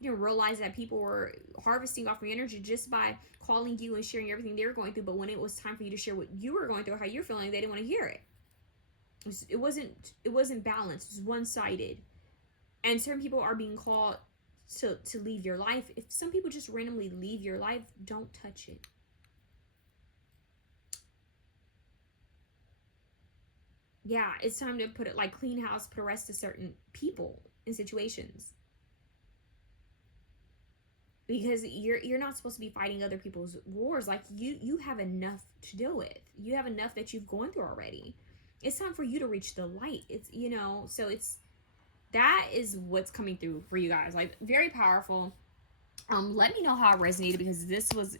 You didn't realize that people were harvesting off your energy just by calling you and sharing everything they were going through. But when it was time for you to share what you were going through, how you're feeling, they didn't want to hear it. It wasn't balanced. It was one-sided. And certain people are being called to leave your life. If some people just randomly leave your life, don't touch it. Yeah, it's time to put it like clean house, put a rest to certain people in situations. Because you're not supposed to be fighting other people's wars. Like, you have enough to deal with. You have enough that you've gone through already. It's time for you to reach the light. It's, you know, so that is what's coming through for you guys. Like, very powerful. Let me know how it resonated, because this was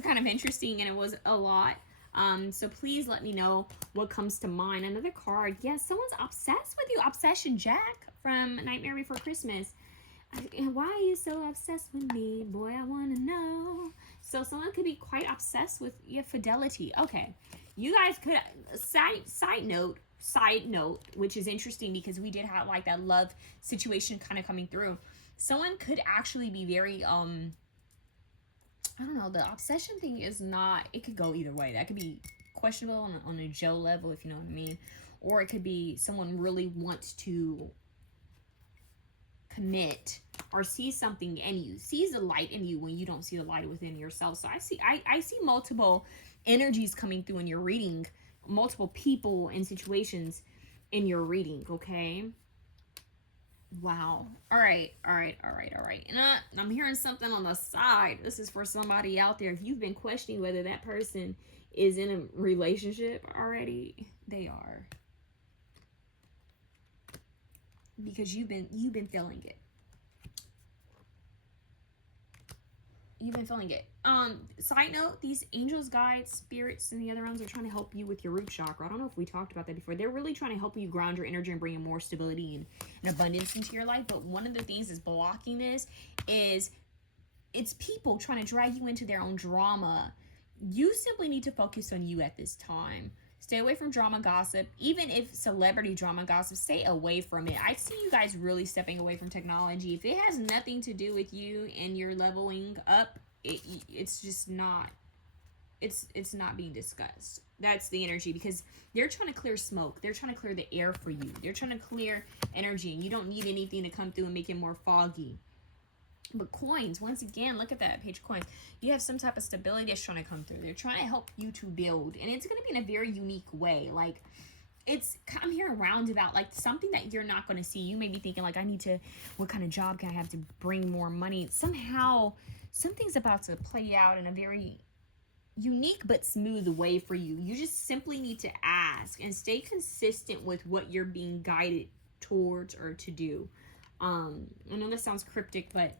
kind of interesting, and it was a lot. So please let me know what comes to mind. Another card. Yes, someone's obsessed with you. Obsession Jack from Nightmare Before Christmas. Why are you so obsessed with me? Boy, I want to know. So someone could be quite obsessed with your fidelity. Okay. You guys could, side note, which is interesting, because we did have like that love situation kind of coming through. Someone could actually be very, I don't know, the obsession thing is not, it could go either way. That could be questionable on a Joe level, if you know what I mean. Or it could be someone really wants to commit or see something in you, sees the light in you when you don't see the light within yourself. So I see multiple energies coming through in your reading, multiple people and situations in your reading. Okay. Wow. All right. And I'm hearing something on the side. This is for somebody out there. If you've been questioning whether that person is in a relationship already, they are. Because you've been feeling it. You've been feeling it. Side note, these angels, guides, spirits in the other realms are trying to help you with your root chakra. I don't know if we talked about that before. They're really trying to help you ground your energy and bring in more stability and abundance into your life. But one of the things that's blocking this is it's people trying to drag you into their own drama. You simply need to focus on you at this time. Stay away from drama gossip. Even if celebrity drama gossip, stay away from it. I see you guys really stepping away from technology. If it has nothing to do with you and your leveling up, it's just not, it's not being discussed. That's the energy, because they're trying to clear smoke. They're trying to clear the air for you. They're trying to clear energy, and you don't need anything to come through and make it more foggy. But coins, once again, look at that page of coins. You have some type of stability that's trying to come through. They're trying to help you to build. And it's going to be in a very unique way. Like, I'm hearing roundabout, like something that you're not going to see. You may be thinking, like, what kind of job can I have to bring more money? Somehow, something's about to play out in a very unique but smooth way for you. You just simply need to ask and stay consistent with what you're being guided towards or to do. I know this sounds cryptic, but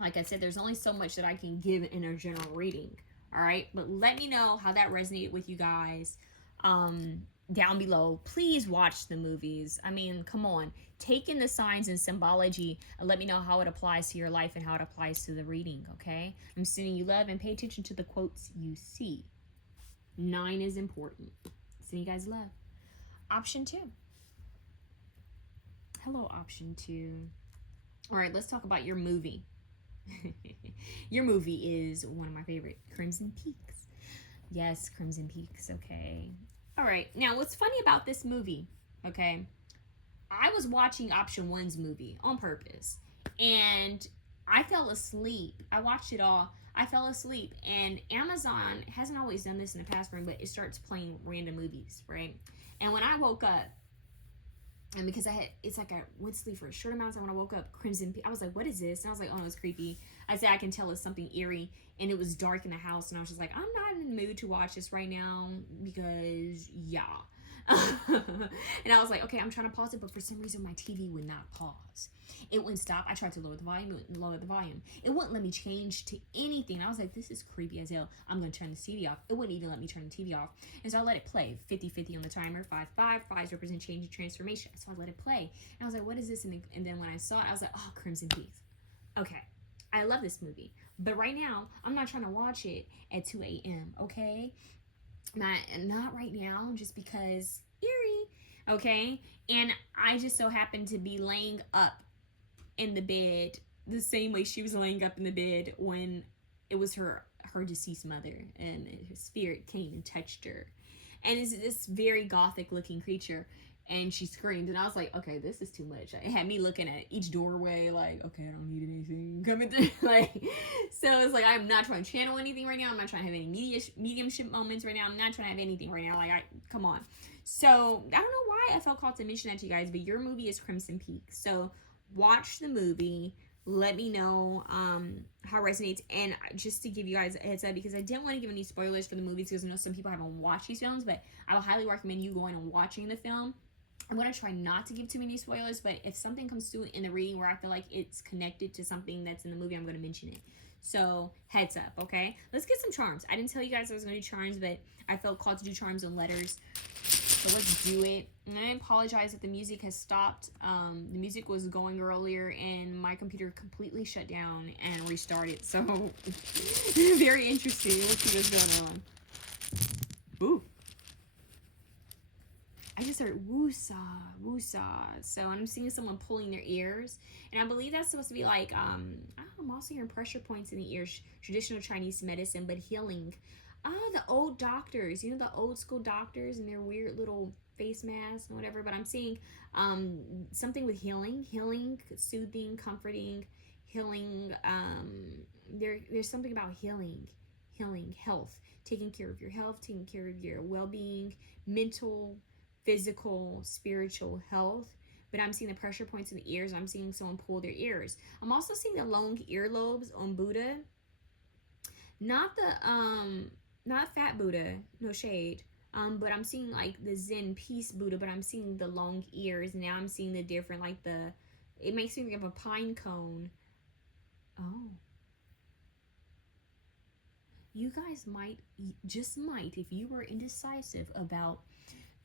like I said, there's only so much that I can give in a general reading. All right. But let me know how that resonated with you guys. down below. Please watch the movies. I mean, come on. Take in the signs and symbology and let me know how it applies to your life and how it applies to the reading, okay? I'm sending you love and pay attention to the quotes you see. 9 is important. Sending you guys love. Option 2. Hello, option 2. All right, let's talk about your movie. Your movie is one of my favorite, Crimson Peaks. Yes, Crimson Peaks, okay. All right, now what's funny about this movie, okay? I was watching option 1's movie on purpose, and I fell asleep. I watched it all. I fell asleep, and Amazon hasn't always done this in the past, but it starts playing random movies, right? And when I woke up, and because it's like I went to sleep for a short amount of time. When I woke up, Crimson Peak, I was like, what is this? And I was like, oh, it's creepy. I said, I can tell it's something eerie. And it was dark in the house. And I was just like, I'm not in the mood to watch this right now because, yeah. And I was like, okay, I'm trying to pause it. But for some reason, my TV would not pause. It wouldn't stop. I tried to lower the volume. It wouldn't let me change to anything. I was like, this is creepy as hell. I'm going to turn the TV off. It wouldn't even let me turn the TV off. And so I let it play. 50-50 on the timer. 5-5. 5s represent change and transformation. So I let it play. And I was like, what is this? And then when I saw it, I was like, oh, Crimson Peaks. Okay. I love this movie. But right now, I'm not trying to watch it at 2 a.m., okay? Not right now, just because eerie, okay? And I just so happened to be laying up in the bed the same way she was laying up in the bed when it was her deceased mother, and her spirit came and touched her. And it's this very gothic looking creature, and she screamed, and I was like, okay, this is too much. It had me looking at each doorway like, okay, I don't need anything coming through. Like, so it's like, I'm not trying to channel anything right now. I'm not trying to have any mediumship moments right now. I'm not trying to have anything right now. Like, come on. So I don't know why I felt called to mention that to you guys, but your movie is Crimson Peak. So watch the movie. Let me know how it resonates. And just to give you guys a heads up, because I didn't want to give any spoilers for the movies, because I know some people haven't watched these films, but I would highly recommend you going and watching the film. I'm going to try not to give too many spoilers, but if something comes through in the reading where I feel like it's connected to something that's in the movie, I'm going to mention it. So, heads up, okay? Let's get some charms. I didn't tell you guys I was going to do charms, but I felt called to do charms and letters. So, let's do it. And I apologize that the music has stopped. The music was going earlier, and my computer completely shut down and restarted. So, very interesting. Let's see what's going on. Ooh. I just heard woo-saw, woo-saw. So I'm seeing someone pulling their ears. And I believe that's supposed to be like, I'm also hearing pressure points in the ears. Traditional Chinese medicine, but healing. The old doctors. You know, the old school doctors and their weird little face masks and whatever. But I'm seeing something with healing. Healing, soothing, comforting, healing. There's something about healing. Healing, health. Taking care of your health, taking care of your well-being, mental, physical, spiritual health. But I'm seeing the pressure points in the ears. I'm seeing someone pull their ears. I'm also seeing the long earlobes on Buddha. Not fat Buddha, no shade. But I'm seeing like the Zen peace Buddha, but I'm seeing the long ears. Now I'm seeing the different, like it makes me think of a pine cone. Oh. You guys might, if you were indecisive about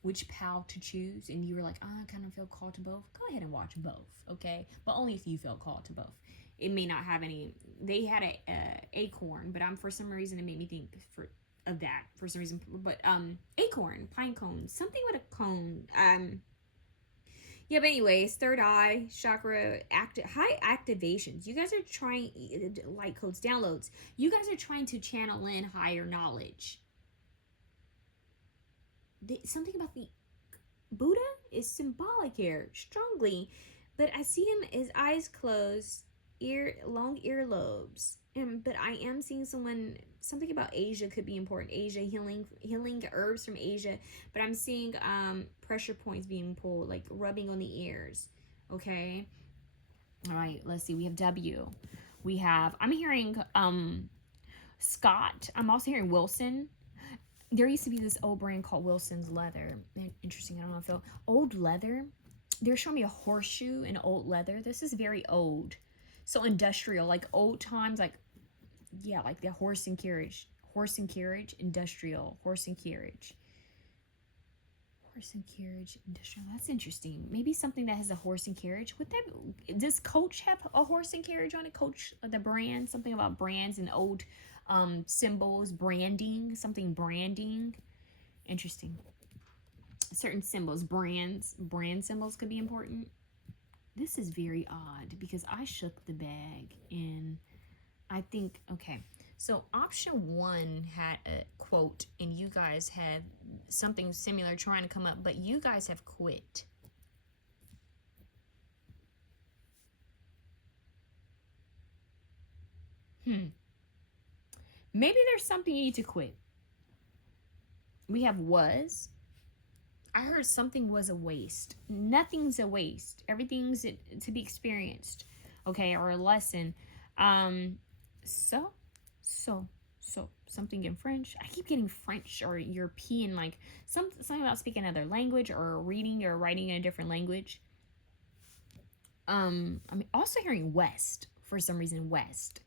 which pal to choose, and you were like, I kind of feel called to both, go ahead and watch both, okay? But only if you felt called to both. It may not have any. They had a acorn, but for some reason it made me think of that for some reason. But acorn, pine cone, something with a cone. Yeah, but anyways, third eye chakra, high activations. You guys are trying, light codes, downloads. You guys are trying to channel in higher knowledge. Something about the Buddha is symbolic here, strongly, but I see him, his eyes closed, long earlobes. But I am seeing something about Asia could be important. Asia, healing herbs from Asia. But I'm seeing pressure points being pulled, like rubbing on the ears. Okay. All right. Let's see. We have W. I'm hearing Scott. I'm also hearing Wilson. There used to be this old brand called Wilson's Leather. Interesting. I don't know if old leather. They're showing me a horseshoe in old leather. This is very old. So industrial, like old times, like, yeah, like the horse and carriage, industrial, horse and carriage. Horse and carriage industrial. That's interesting. Maybe something that has a horse and carriage. Would that, does Coach have a horse and carriage on it? Coach, the brand, something about brands and old symbols, branding, something branding. Interesting. Certain symbols, brand symbols could be important. This is very odd because I shook the bag and I think, okay. So option 1 had a quote and you guys have something similar trying to come up, but you guys have quit. Maybe there's something you need to quit. We have was. I heard something was a waste. Nothing's a waste. Everything's to be experienced. Okay, or a lesson. So, something in French. I keep getting French or European, like something about speaking another language or reading or writing in a different language. I'm also hearing West for some reason. West.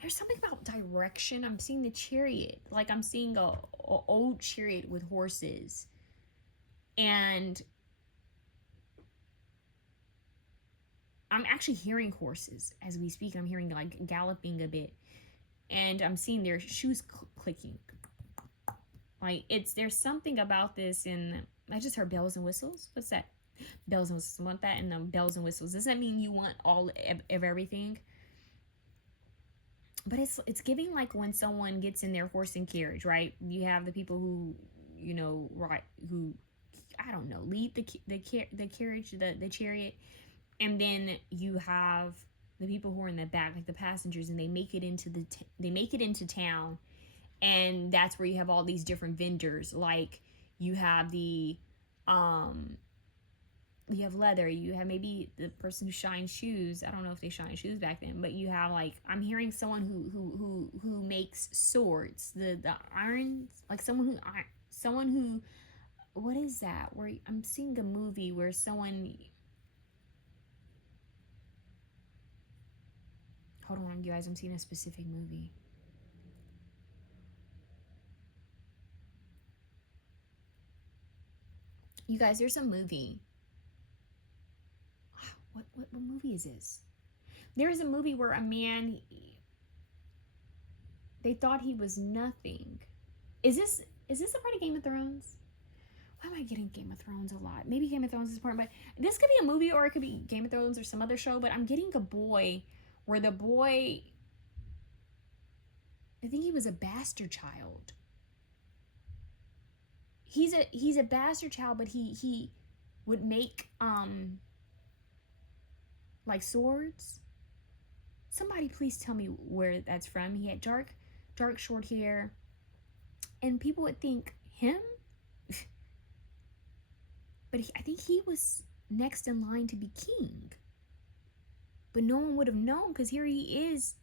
There's something about direction. I'm seeing the chariot. Like I'm seeing a old chariot with horses. And I'm actually hearing horses as we speak. I'm hearing like galloping a bit. And I'm seeing their shoes clicking. Like there's something about this, and I just heard bells and whistles. What's that? Bells and whistles. I want that and the bells and whistles. Does that mean you want all of everything? But it's giving like when someone gets in their horse and carriage, right? You have the people who, you know, right, who, I don't know, lead the carriage, the chariot, and then you have the people who are in the back, like the passengers, and they make it into town, and that's where you have all these different vendors. Like you have you have leather, you have maybe the person who shines shoes. I don't know if they shine shoes back then, but you have like, I'm hearing someone who makes swords, the irons, like someone who, what is that? Where I'm seeing a movie where someone, hold on you guys, I'm seeing a specific movie. You guys, there's a movie. What movie is this? There's a movie where a man, they thought he was nothing. Is this a part of Game of Thrones? Why am I getting Game of Thrones a lot? Maybe Game of Thrones is part, but this could be a movie or it could be Game of Thrones or some other show, but I'm getting a boy where the boy, I think he was a bastard child. He's a bastard child, but he would make like swords. Somebody please tell me where that's from. He had dark short hair, and people would think him, but I think he was next in line to be king, but no one would have known because here he is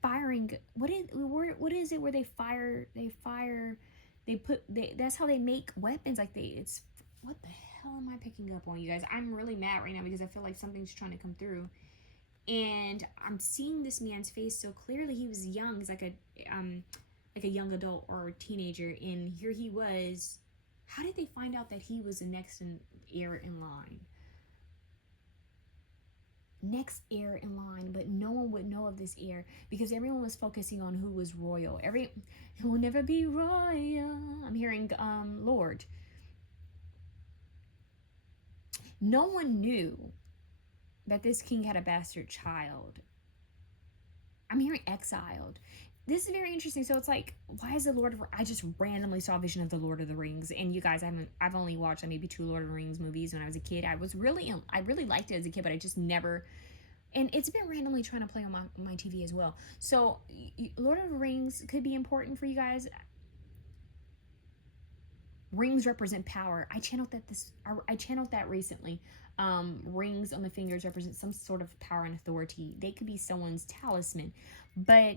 firing. What is it where they fire, that's how they make weapons. Like it's, what the hell am I picking up on, you guys? I'm really mad right now because I feel like something's trying to come through, and I'm seeing this man's face so clearly. He was young. He's like a young adult or teenager, and here he was. How did they find out that he was the next heir in line? Next heir in line, but no one would know of this heir because everyone was focusing on who was royal. It will never be royal. I'm hearing Lord. No one knew that this king had a bastard child. I'm hearing exiled. This is very interesting. So it's like, why is the Lord of, I just randomly saw a vision of the Lord of the Rings, and you guys, I've only watched maybe 2 Lord of the Rings movies when I was a kid. I really liked it as a kid, but I just never, and it's been randomly trying to play on my TV as well. So Lord of the Rings could be important for you guys. Rings represent power. I channeled that recently. Rings on the fingers represent some sort of power and authority. They could be someone's talisman, but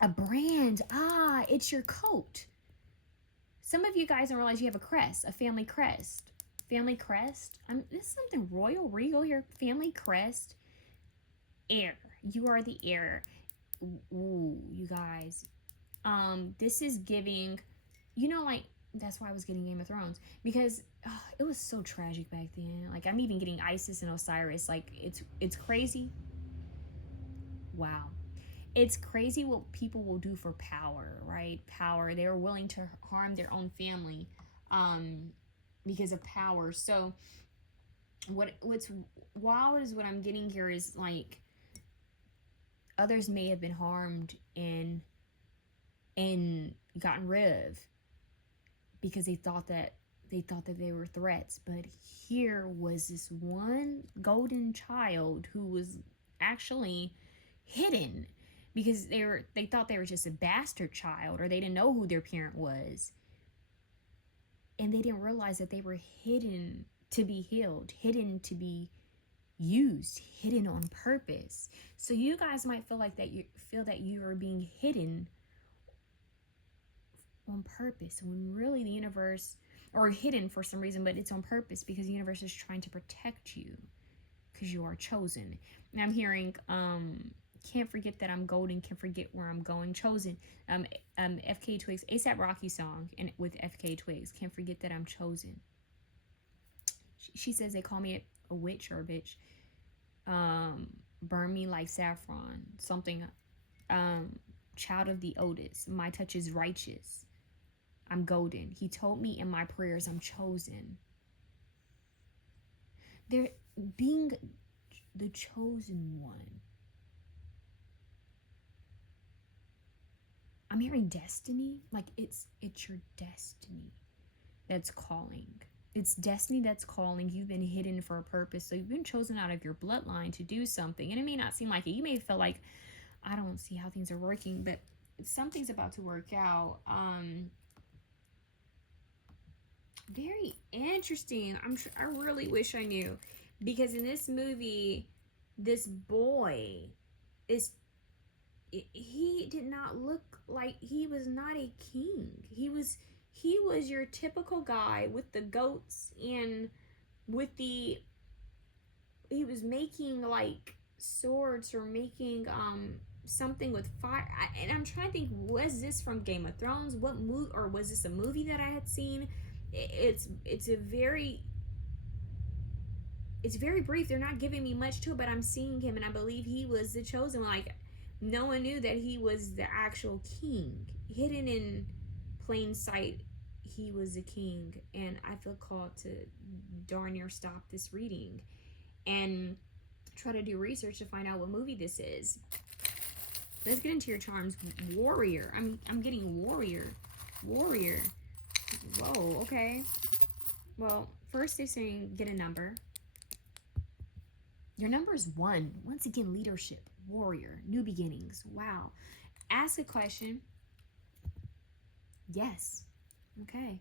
a brand, it's your coat. Some of you guys don't realize you have a crest, a family crest. Family crest. This is something royal, regal here. Family crest. Heir. You are the heir. Ooh, you guys. This is giving, you know, like, that's why I was getting Game of Thrones, because it was so tragic back then. Like, I'm even getting Isis and Osiris. Like, it's crazy. Wow. It's crazy what people will do for power, right? Power. They're willing to harm their own family because of power. So what's wild is what I'm getting here is, like, others may have been harmed and gotten rid of because they thought that they were threats. But here was this one golden child who was actually hidden because they thought they were just a bastard child, or they didn't know who their parent was, and they didn't realize that they were hidden to be healed, hidden to be used, hidden on purpose. So you guys might feel like that you are being hidden on purpose, when really the universe, or hidden for some reason, but it's on purpose because the universe is trying to protect you because you are chosen. And I'm hearing can't forget that I'm golden, can't forget where I'm going, chosen. 𝐹𝐺𝐻𝐠, ASAP Rocky song, and with 𝐹𝐺𝐻𝐠, can't forget that I'm chosen. She says they call me a witch or a bitch, burn me like saffron, something, child of the oldest, my touch is righteous, I'm golden, he told me in my prayers I'm chosen. They're being the chosen one. I'm hearing destiny, like it's your destiny that's calling. It's destiny that's calling. You've been hidden for a purpose. So you've been chosen out of your bloodline to do something. And it may not seem like it. You may feel like, I don't see how things are working, but something's about to work out. Very interesting. I really wish I knew. Because in this movie, this boy he did not look like, he was not a king. He was your typical guy with the goats and with he was making like swords or making something with fire. And I'm trying to think, was this from Game of Thrones? What movie, or was this a movie that I had seen? It's very brief. They're not giving me much to it, but I'm seeing him and I believe he was the chosen one. Like, no one knew that he was the actual king. Hidden in plain sight, he was a king. And I feel called to darn near stop this reading and try to do research to find out what movie this is. Let's get into your charms. Warrior. I'm getting warrior. Warrior. Whoa, okay. Well, first they're saying get a number. Your number is 1. Once again, leadership, warrior, new beginnings. Wow. Ask a question. Yes. Okay.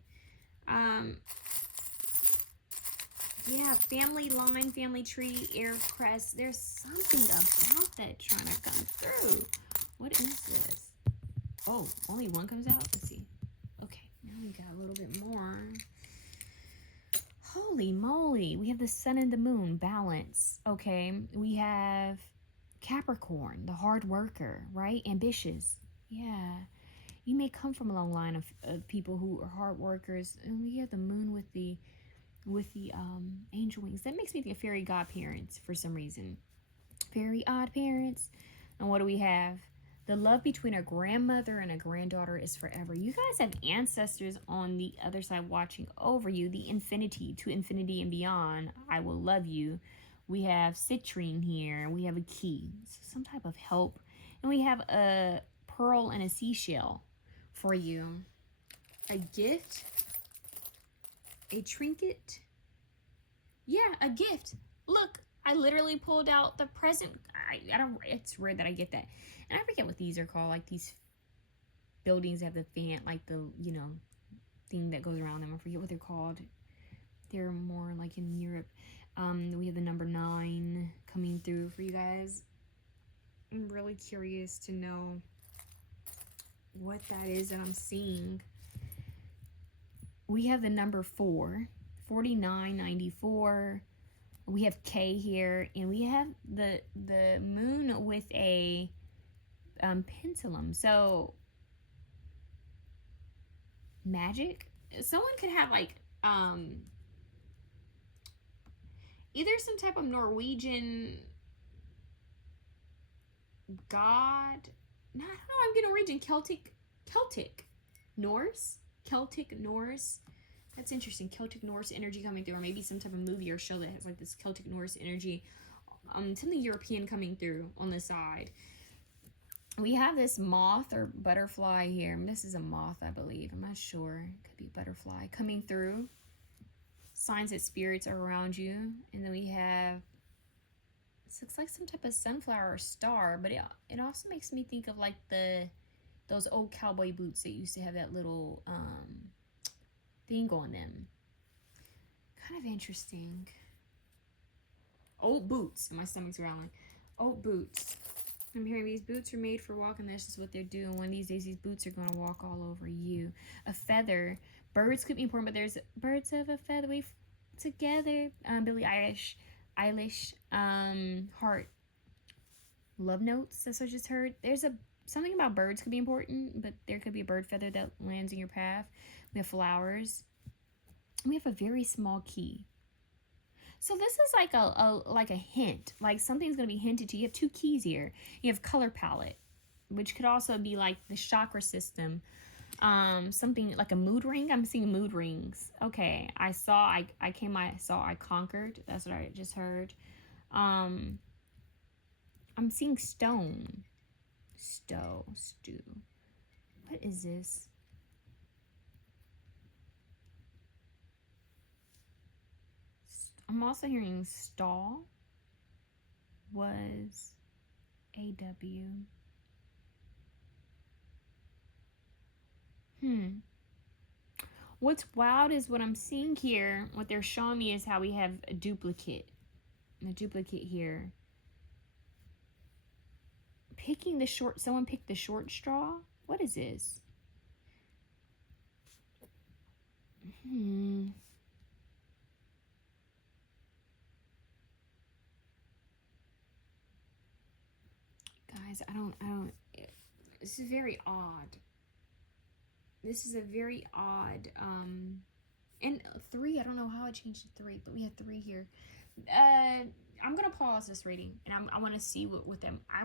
Yeah, family line, family tree, air crest. There's something about that trying to come through. What is this? Oh, only one comes out? Let's see. Okay, now we got a little bit more. Holy moly. We have the sun and the moon, balance. Okay, we have Capricorn, the hard worker, right? Ambitious. Yeah. You may come from a long line of people who are hard workers. And we have the moon with the angel wings. That makes me think of fairy godparents for some reason. Fairy odd parents. And what do we have? The love between a grandmother and a granddaughter is forever. You guys have ancestors on the other side watching over you. The infinity, to infinity and beyond. I will love you. We have citrine here. We have a key. So some type of help. And we have a pearl and a seashell for you. A gift. A trinket. Yeah, a gift. Look, I literally pulled out the present. I don't, it's rare that I get that. And I forget what these are called. Like these buildings have the fan, like the, you know, thing that goes around them. I forget what they're called. They're more like in Europe. We have the number 9 coming through for you guys. I'm really curious to know what that is that I'm seeing. We have the number 4, 4994. We have K here, and we have the moon with a pendulum. So magic. Someone could have like either some type of Norwegian god. No, I don't know. I'm getting Norwegian, Celtic, Norse, Celtic Norse. That's interesting. Celtic Norse energy coming through, or maybe some type of movie or show that has like this Celtic Norse energy. Something European coming through on the side. We have this moth or butterfly here. This is a moth, I believe. I'm not sure. It could be butterfly coming through. Signs that spirits are around you. And then we have, this looks like some type of sunflower or star, but it also makes me think of like those old cowboy boots that used to have that little thing on them. Kind of interesting. Old boots. My stomach's growling. Old boots. I'm hearing these boots are made for walking. That's just what they're doing. One of these days, these boots are going to walk all over you. A feather. Birds could be important, but there's birds of a feather. We together. Billie Eilish. Heart. Love notes. That's what I just heard. There's something about birds could be important, but there could be a bird feather that lands in your path. We have flowers. We have a very small key. So this is like a hint, like something's going to be hinted to. You have two keys here. You have color palette, which could also be like the chakra system. Something like a mood ring. I'm seeing mood rings. Okay, I conquered. That's what I just heard. I'm seeing stone. Stew. What is this? I'm also hearing stall was AW. What's wild is what I'm seeing here. What they're showing me is how we have a duplicate. A duplicate here. Someone picked the short straw. What is this? Guys, I don't, this is very odd. This is a very odd, and 3, I don't know how I changed to 3, but we have 3 here. I'm gonna pause this reading, and I want to see I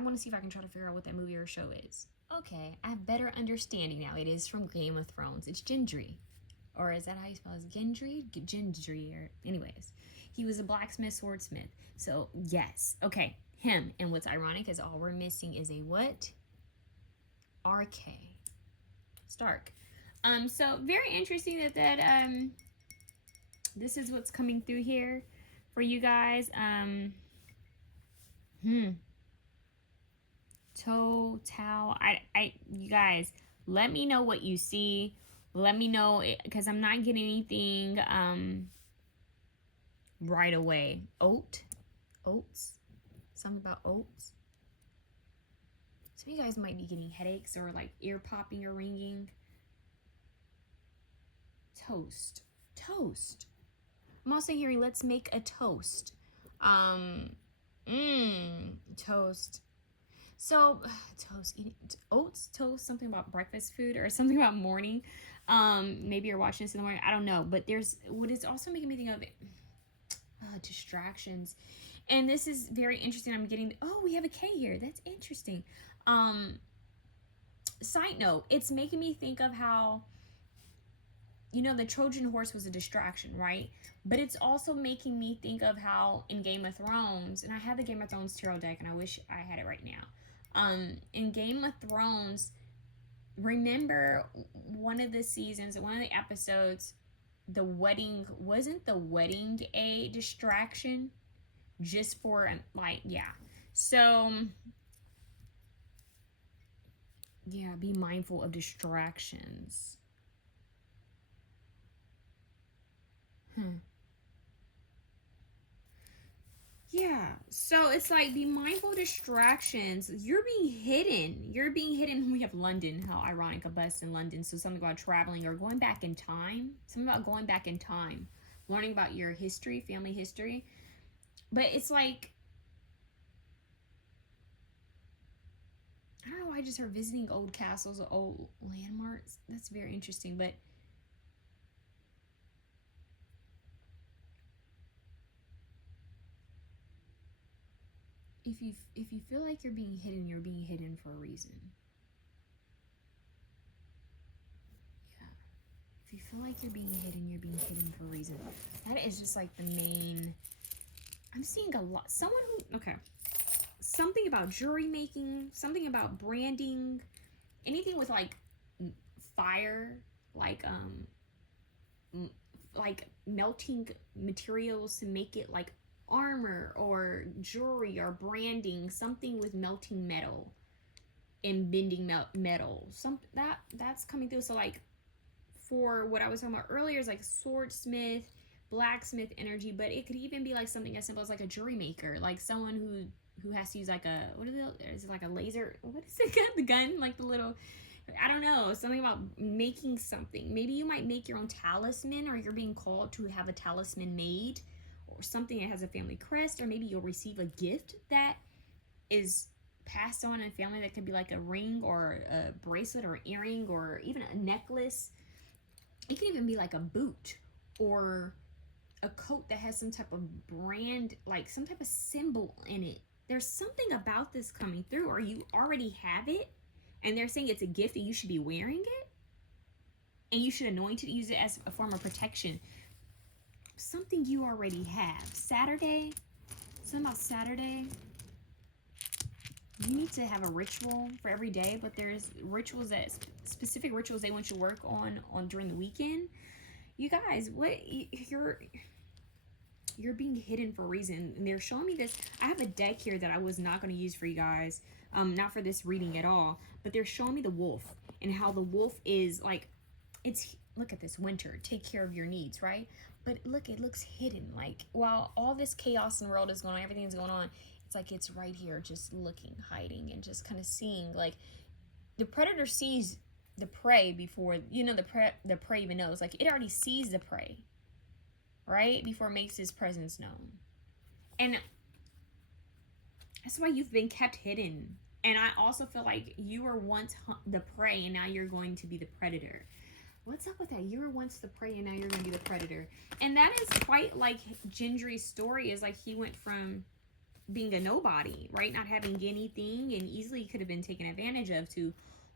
want to see if I can try to figure out what that movie or show is. Okay, I have better understanding now. It is from Game of Thrones. It's Gendry. Or is that how you spell it? Gendry, or anyways. He was a blacksmith, swordsmith. So, yes. Okay, him. And what's ironic is all we're missing is a what? RK. Stark. So very interesting that this is what's coming through here for you guys. You guys, let me know what you see. Let me know, because I'm not getting anything right away. Oats, something about oats. Some of you guys might be getting headaches or like ear popping or ringing. Toast. I'm also hearing let's make a toast. Toast. So, eating oats, toast, something about breakfast food or something about morning. Maybe you're watching this in the morning. I don't know. But what is also making me think of distractions. And this is very interesting. I'm getting, we have a K here. That's interesting. Side note, it's making me think of how, the Trojan horse was a distraction, right? But it's also making me think of how in Game of Thrones, and I have the Game of Thrones tarot deck, and I wish I had it right now. In Game of Thrones, remember one of the seasons, one of the episodes, wasn't the wedding a distraction? Just for, So, yeah, be mindful of distractions. Yeah, so it's like be mindful of distractions. You're being hidden. We have London. How ironic, a bus in London. So something about traveling or going back in time. Learning about your history, family history. But it's like, I don't know why I just heard visiting old castles or old landmarks. That's very interesting. But if you feel like you're being hidden, you're being hidden for a reason. Yeah. If you feel like you're being hidden, you're being hidden for a reason. That is just like the main. I'm seeing a lot. Someone who, okay, something about jewelry making, something about branding, anything with like fire, like melting materials to make it like armor or jewelry or branding, something with melting metal and bending metal. That's coming through. So like for what I was talking about earlier is like swordsmith, blacksmith energy, but it could even be like something as simple as like a jewelry maker, like someone who has to use like a, what is it, like a laser, what is it, the gun, like the little, I don't know, something about making something. Maybe you might make your own talisman, or you're being called to have a talisman made, or something that has a family crest, or maybe you'll receive a gift that is passed on in family. That could be like a ring or a bracelet or earring or even a necklace. It can even be like a boot or a coat that has some type of brand, like some type of symbol in it. There's something about this coming through, or you already have it and they're saying it's a gift and you should be wearing it and you should anoint it, use it as a form of protection. Something you already have. Saturday, something about Saturday. You need to have a ritual for every day, but there's rituals, that specific rituals they want you to work on during the weekend. You guys, what, you're being hidden for a reason. And they're showing me this. I have a deck here that I was not going to use for you guys, not for this reading at all, but they're showing me the wolf and how the wolf is like, it's, look at this, winter, take care of your needs, right? But look, it looks hidden. Like while all this chaos in the world is going on, everything's going on, it's like it's right here, just looking, hiding, and just kind of seeing. Like the predator sees the prey before, you know, the prey even knows. Like it already sees the prey, right, before it makes his presence known. And that's why you've been kept hidden. And I also feel like you were once the prey and now you're going to be the predator. What's up with that? You were once the prey and now you're going to be the predator. And that is quite like Gendry's story, is like he went from being a nobody, right, not having anything and easily could have been taken advantage of, to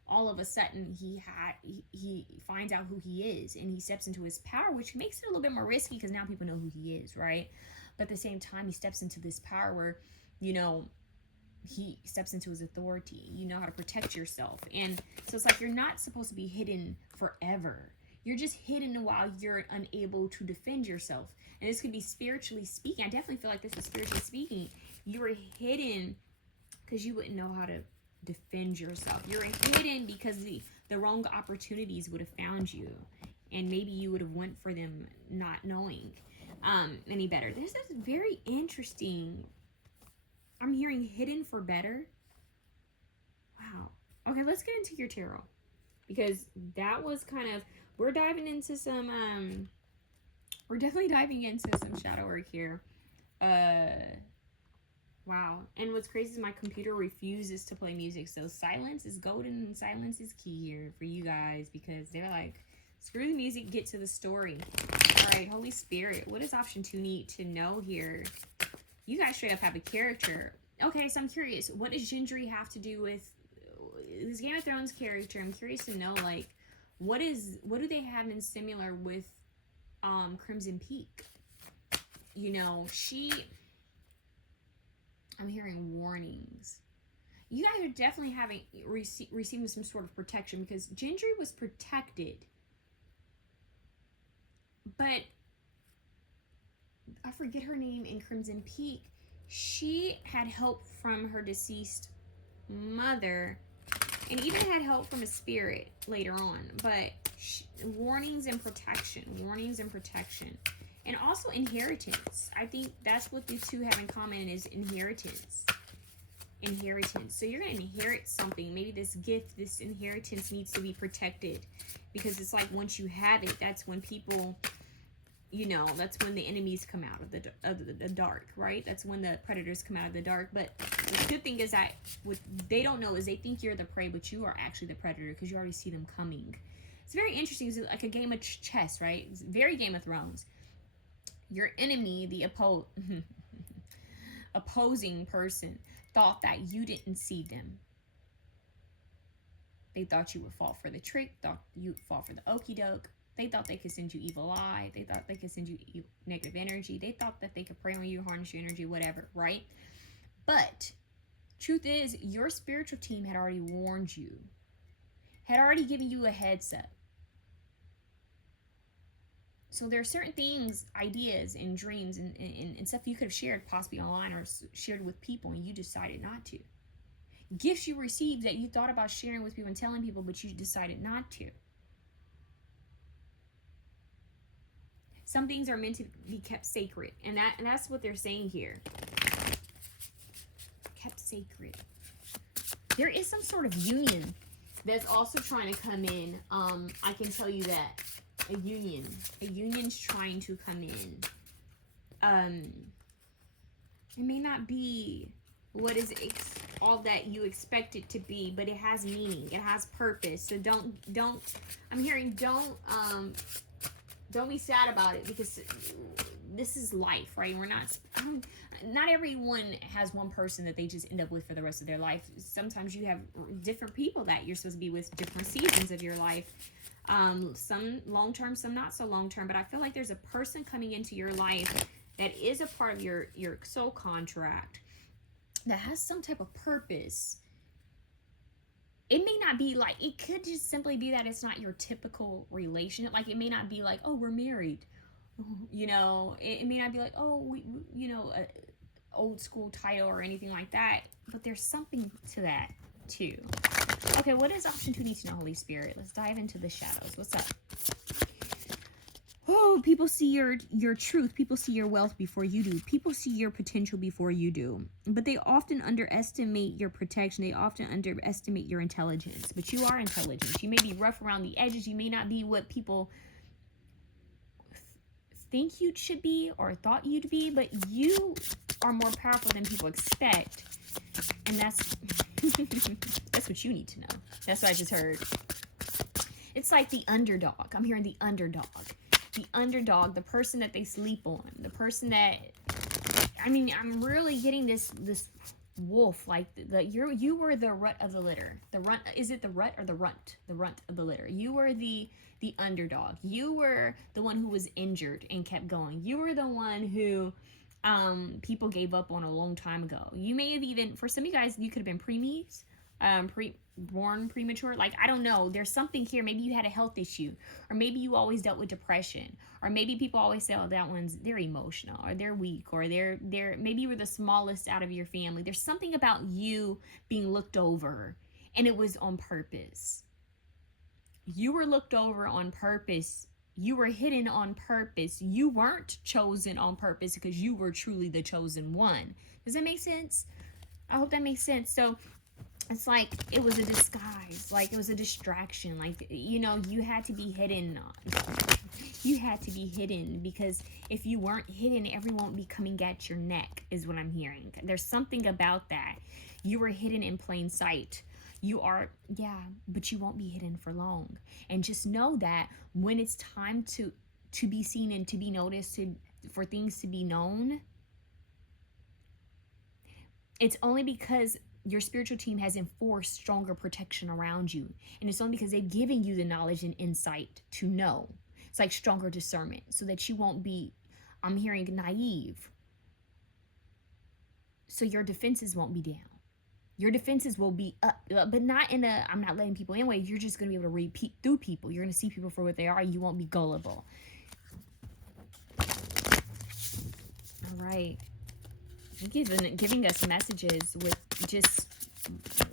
all of a sudden he finds out who he is and he steps into his power, which makes it a little bit more risky because now people know who he is, right? But at the same time, he steps into this power where, you know, he steps into his authority. You know how to protect yourself. And so it's like you're not supposed to be hidden forever. You're just hidden while you're unable to defend yourself. And this could be spiritually speaking. I definitely feel like this is spiritually speaking. You were hidden because you wouldn't know how to defend yourself. You're hidden because the wrong opportunities would have found you, and maybe you would have went for them not knowing any better. This is very interesting. I'm hearing hidden for better. Wow. Okay, let's get into your tarot, because that was kind of, we're diving into some we're definitely diving into some shadow work here. Wow. And what's crazy is my computer refuses to play music. So silence is golden and silence is key here for you guys, because they're like, screw the music, get to the story. All right, Holy Spirit, what does option 2 need to know here? You guys straight up have a character. Okay, so I'm curious, what does Gendry have to do with this Game of Thrones character? I'm curious to know, like, what do they have in similar with Crimson Peak? You know, I'm hearing warnings. You guys are definitely having receiving some sort of protection, because Gendry was protected, but I forget her name in Crimson Peak. She had help from her deceased mother, and even had help from a spirit later on. But warnings and protection, and also inheritance. I think that's what the two have in common, is inheritance. So you're gonna inherit something. Maybe this gift, this inheritance needs to be protected, because it's like once you have it, that's when people, you know, that's when the enemies come out of the dark, right? That's when the predators come out of the dark. But the good thing is that what they don't know is they think you're the prey, but you are actually the predator, because you already see them coming. It's very interesting. It's like a game of chess, right? It's very Game of Thrones. Your enemy, the opponent, opposing person thought that you didn't see them. They thought you would fall for the trick, thought you'd fall for the okie doke. They thought they could send you evil eye. They thought they could send you negative energy. They thought that they could prey on you, harness your energy, whatever, right? But truth is, your spiritual team had already warned you, had already given you a heads up. So there are certain things, ideas and dreams and stuff you could have shared possibly online or shared with people, and you decided not to. Gifts you received that you thought about sharing with people and telling people, but you decided not to. Some things are meant to be kept sacred, and that's what they're saying here. Kept sacred. There is some sort of union that's also trying to come in. I can tell you that a union's trying to come in. It may not be what is all that you expect it to be, but it has meaning, it has purpose. So don't I'm hearing don't be sad about it, because this is life, right? We're not everyone has one person that they just end up with for the rest of their life. Sometimes you have different people that you're supposed to be with different seasons of your life. Some long-term, some not so long-term, but I feel like there's a person coming into your life that is a part of your soul contract that has some type of purpose. It may not be like, it could just simply be that it's not your typical relationship. Like, it may not be like, oh, we're married. You know, it may not be like, oh, we you know, a old school title or anything like that. But there's something to that too. Okay, what does option 2 need to know, Holy Spirit? Let's dive into the shadows. What's up? Oh, people see your truth. People see your wealth before you do. People see your potential before you do. But they often underestimate your protection. They often underestimate your intelligence. But you are intelligent. You may be rough around the edges. You may not be what people think you should be or thought you'd be. But you are more powerful than people expect. And that's that's what you need to know. That's what I just heard. It's like the underdog. I'm hearing the underdog. The underdog, the person that they sleep on, the person that, I mean, I'm really getting this wolf, like you were the rut of the litter. The runt, is it the rut or the runt? The runt of the litter. You were the underdog. You were the one who was injured and kept going. You were the one who people gave up on a long time ago. You may have even, for some of you guys, you could have been preemies, born premature. Like, I don't know, there's something here. Maybe you had a health issue, or maybe you always dealt with depression, or maybe people always say, oh, that one's, they're emotional, or they're weak, or they're maybe you were the smallest out of your family. There's something about you being looked over, and it was on purpose. You were looked over on purpose. You were hidden on purpose. You weren't chosen on purpose because you were truly the chosen one. Does that make sense? I hope that makes sense. So it's like it was a disguise, like it was a distraction, like, you know, you had to be hidden. You had to be hidden, because if you weren't hidden, everyone would be coming at your neck, is what I'm hearing. There's something about that. You were hidden in plain sight. You are, yeah, but you won't be hidden for long. And just know that when it's time to be seen and to be noticed, for things to be known, it's only because your spiritual team has enforced stronger protection around you. And it's only because they've given you the knowledge and insight to know. It's like stronger discernment, so that you won't be, I'm hearing, naive. So your defenses won't be down. Your defenses will be up, but not in a, I'm not letting people in way. You're just going to be able to repeat through people. You're going to see people for what they are. You won't be gullible. All right. Giving us messages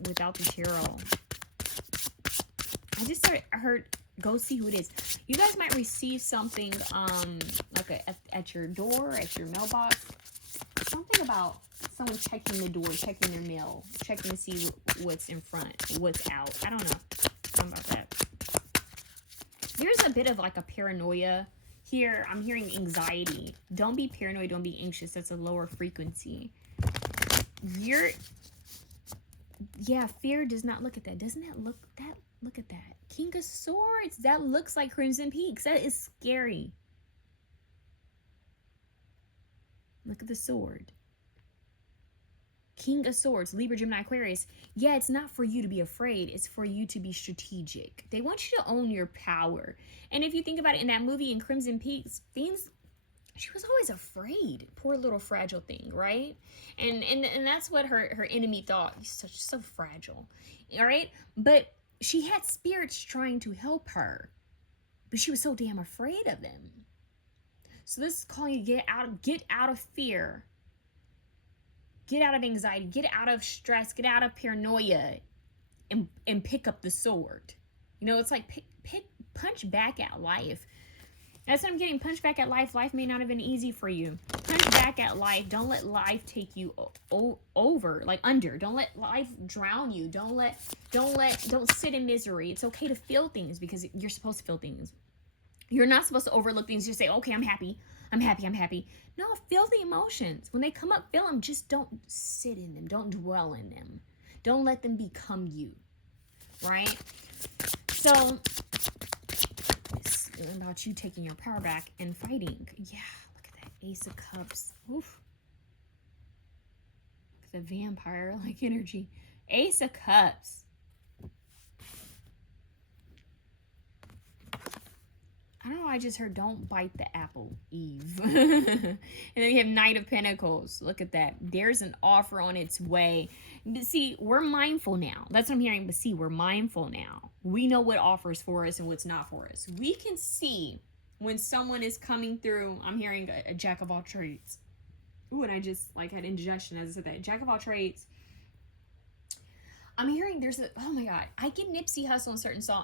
without the tarot. I heard, go see who it is. You guys might receive something like at your door, at your mailbox. Something about someone checking the door, checking their mail, checking to see what's in front, what's out. I don't know. Something about that. There's a bit of like a paranoia here. I'm hearing anxiety. Don't be paranoid. Don't be anxious. That's a lower frequency. Yeah, fear does not look at that. Doesn't that look that? Look at that. King of Swords. That looks like Crimson Peaks. That is scary. Look at the sword. King of Swords, Libra, Gemini, Aquarius. Yeah, it's not for you to be afraid. It's for you to be strategic. They want you to own your power. And if you think about it, in that movie in Crimson Peaks, she was always afraid. Poor little fragile thing, right? And that's what her enemy thought. You're so fragile. All right? But she had spirits trying to help her. But she was so damn afraid of them. So this is calling you to get out of fear. Get out of anxiety. Get out of stress. Get out of paranoia. And pick up the sword. You know, it's like punch back at life. That's what I'm getting. Punch back at life. Life may not have been easy for you. Punch back at life. Don't let life take you over, like under. Don't let life drown you. Don't sit in misery. It's okay to feel things because you're supposed to feel things. You're not supposed to overlook things. Just say, okay, I'm happy. I'm happy. I'm happy. No, feel the emotions. When they come up, feel them. Just don't sit in them. Don't dwell in them. Don't let them become you. Right? So it's about you taking your power back and fighting. Yeah, look at that Ace of Cups. Oof. Look at the vampire-like energy. Ace of Cups. I don't know, I just heard don't bite the apple, Eve. And then you have Knight of Pentacles. Look at that. There's an offer on its way. But see, we're mindful now. That's what I'm hearing. But see, we're mindful now. We know what offers for us and what's not for us. We can see when someone is coming through. I'm hearing a jack of all trades. Ooh, and I just like had indigestion as I said that. Jack of all trades. I'm hearing there's oh my God, I get Nipsey Hussle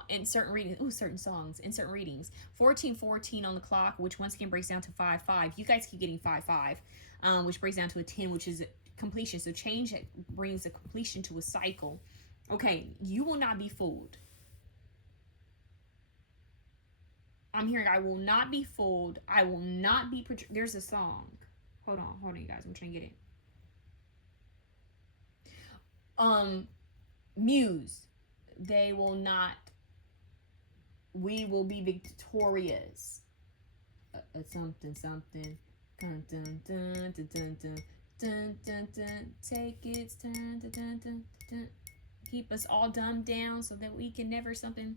in certain readings. Ooh, certain songs in certain readings. 1414 on the clock, which once again breaks down to 5-5. You guys keep getting 5-5, which breaks down to a 10, which is completion. So change that brings a completion to a cycle. Okay, you will not be fooled. I'm hearing I will not be fooled. I will not be. There's a song. Hold on, you guys. I'm trying to get it. Muse, they will not. We will be victorious. Something. Dun, dun, dun, dun, dun, dun, dun, dun, dun. Take its turn. Dun, dun, dun, dun. Keep us all dumbed down so that we can never something.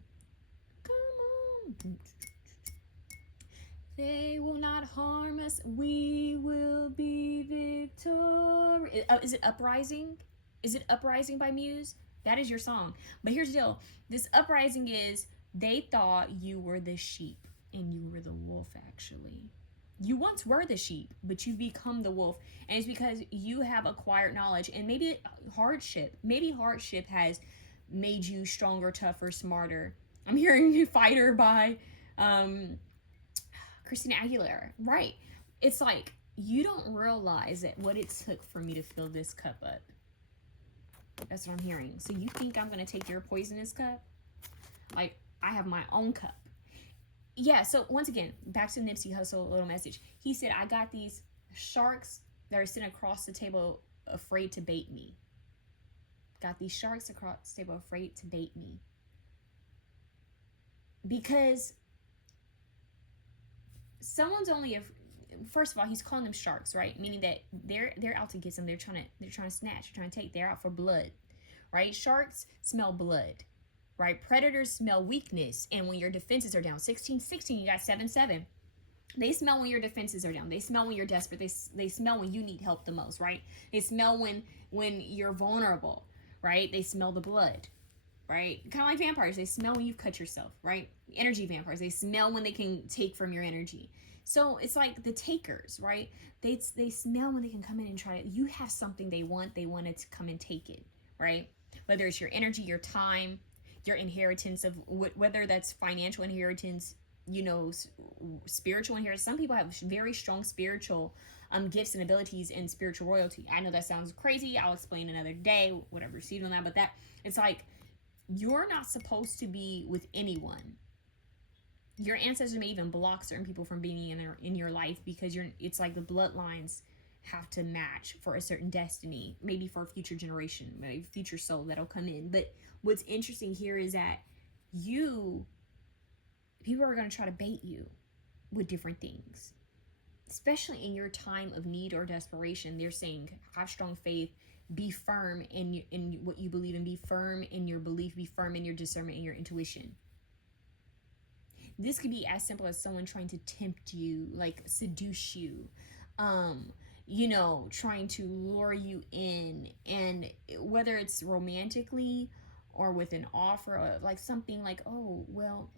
Come on. They will not harm us. We will be victorious. Is it Uprising? Is it Uprising by Muse? That is your song. But here's the deal. This uprising is they thought you were the sheep and you were the wolf, actually. You once were the sheep, but you've become the wolf. And it's because you have acquired knowledge and maybe hardship. Maybe hardship has made you stronger, tougher, smarter. I'm hearing Fighter by Christina Aguilera. Right. It's like you don't realize that what it took for me to fill this cup up. That's what I'm hearing. So you think I'm going to take your poisonous cup? Like, I have my own cup. Yeah, so once again, back to Nipsey Hussle, little message. He said, I got these sharks that are sitting across the table afraid to bait me. Got these sharks across the table afraid to bait me. Because someone's only... First of all, he's calling them sharks, right? Meaning that they're out to get them. They're trying to snatch. They're trying to take. They're out for blood, right? Sharks smell blood, right? Predators smell weakness, and when your defenses are down, 16, you got 7. They smell when your defenses are down. They smell when you're desperate. They smell when you need help the most, right? They smell when you're vulnerable, right? They smell the blood, right? Kind of like vampires. They smell when you've cut yourself, right? Energy vampires. They smell when they can take from your energy. So it's like the takers, right? They smell when they can come in and try to, you have something they want it to come and take it, right? Whether it's your energy, your time, your inheritance of whether that's financial inheritance, you know, spiritual inheritance. Some people have very strong spiritual gifts and abilities and spiritual royalty. I know that sounds crazy. I'll explain another day, whatever received on that, but that it's like you're not supposed to be with anyone. Your ancestors may even block certain people from being in your life because it's like the bloodlines have to match for a certain destiny, maybe for a future generation, maybe future soul that'll come in. But what's interesting here is that people are going to try to bait you with different things, especially in your time of need or desperation. They're saying have strong faith, Be firm in what you believe in. Be firm in your belief. Be firm in your discernment and your intuition. This could be as simple as someone trying to tempt you, like seduce you, you know, trying to lure you in. And whether it's romantically or with an offer of like something like, oh, well,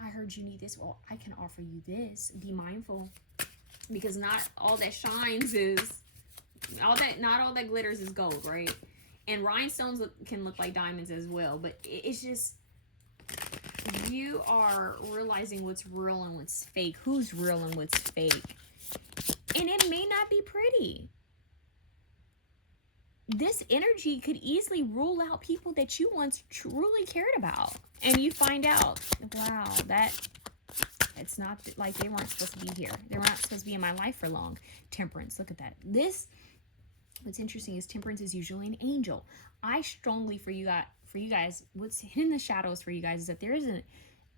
I heard you need this. Well, I can offer you this. Be mindful, because not all that shines is not all that glitters is gold, right? And rhinestones can look like diamonds as well, but it's just, you are realizing what's real and what's fake, who's real and what's fake. And it may not be pretty. This energy could easily rule out people that you once truly cared about. And you find out, wow, it's not like they weren't supposed to be here. They were not supposed to be in my life for long. Temperance, look at that. What's interesting is temperance is usually an angel. I strongly for you guys, what's hidden in the shadows for you guys is that there isn't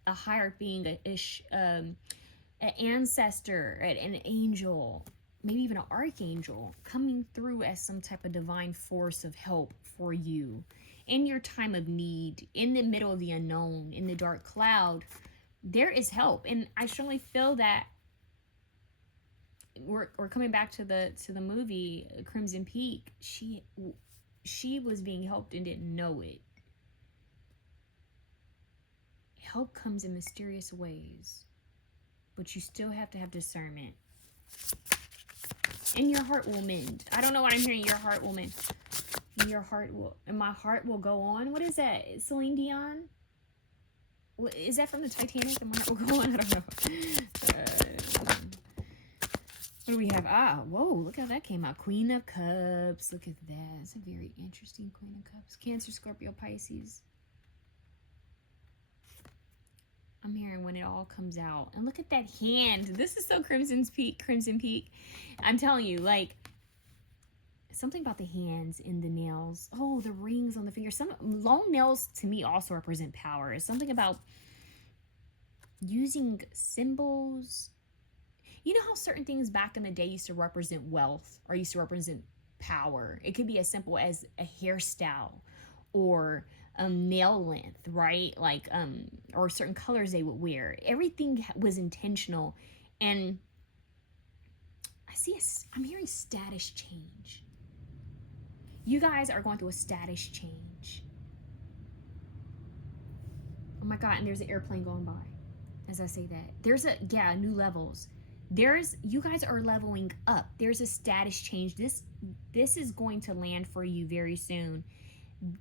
a higher being, an ancestor, an angel, maybe even an archangel coming through as some type of divine force of help for you in your time of need, in the middle of the unknown, in the dark cloud. There is help. And I strongly feel that we're coming back to the movie Crimson Peak. She was being helped and didn't know it. Help comes in mysterious ways, but you still have to have discernment. And your heart will mend. I don't know what I'm hearing. Your heart will mend. And my heart will go on. What is that? Celine Dion? Is that from the Titanic? And my heart will go on? I don't know. What do we have? Whoa, look how that came out. Queen of Cups. Look at that. It's a very interesting Queen of Cups. Cancer, Scorpio, Pisces. I'm hearing when it all comes out. And look at that hand. This is so Crimson Peak. I'm telling you, like, something about the hands and the nails. Oh, the rings on the fingers. Some long nails to me also represent power. It's something about using symbols. You know how certain things back in the day used to represent wealth or used to represent power? It could be as simple as a hairstyle or nail length, right? Like, or certain colors they would wear. Everything was intentional. And I'm hearing status change. You guys are going through a status change. Oh my God, and there's an airplane going by as I say that. There's new levels. You guys are leveling up. There's a status change. This is going to land for you very soon.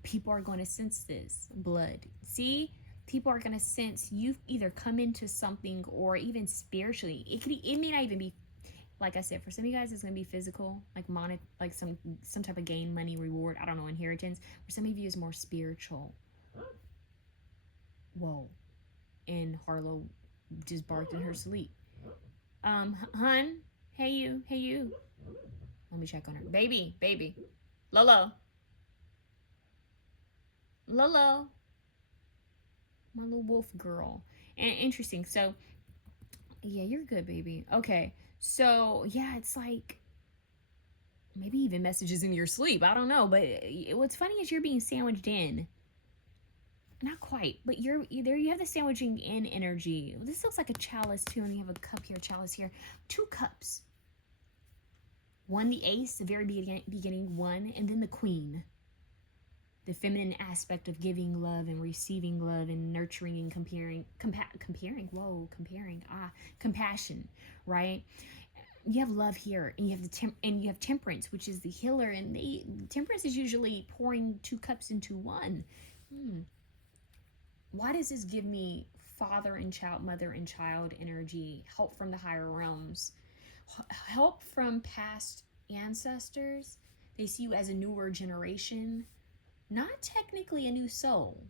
People are going to sense this blood. See, people are going to sense you've either come into something, or even spiritually. It may not even be, like I said, for some of you guys, it's going to be physical, like some type of gain, money, reward. I don't know, inheritance. For some of you, it's more spiritual. Whoa. And Harlow just barked in her sleep. Hun, hey you. Let me check on her. Baby. Lolo. My little wolf girl. And interesting. So, yeah, you're good, baby. Okay. So, yeah, it's like maybe even messages in your sleep. I don't know. But what's funny is you're being sandwiched in. Not quite, but you have the sandwiching in energy. This looks like a chalice too, and you have a cup here, chalice here. 2 cups. One, the ace, the very beginning, one, and then the queen. The feminine aspect of giving love and receiving love and nurturing and compassion, right? You have love here, and you have temperance, which is the healer, and temperance is usually pouring 2 cups into one. Why does this give me father and child, mother and child energy? Help from the higher realms, help from past ancestors. They see you as a newer generation. Not technically a new soul,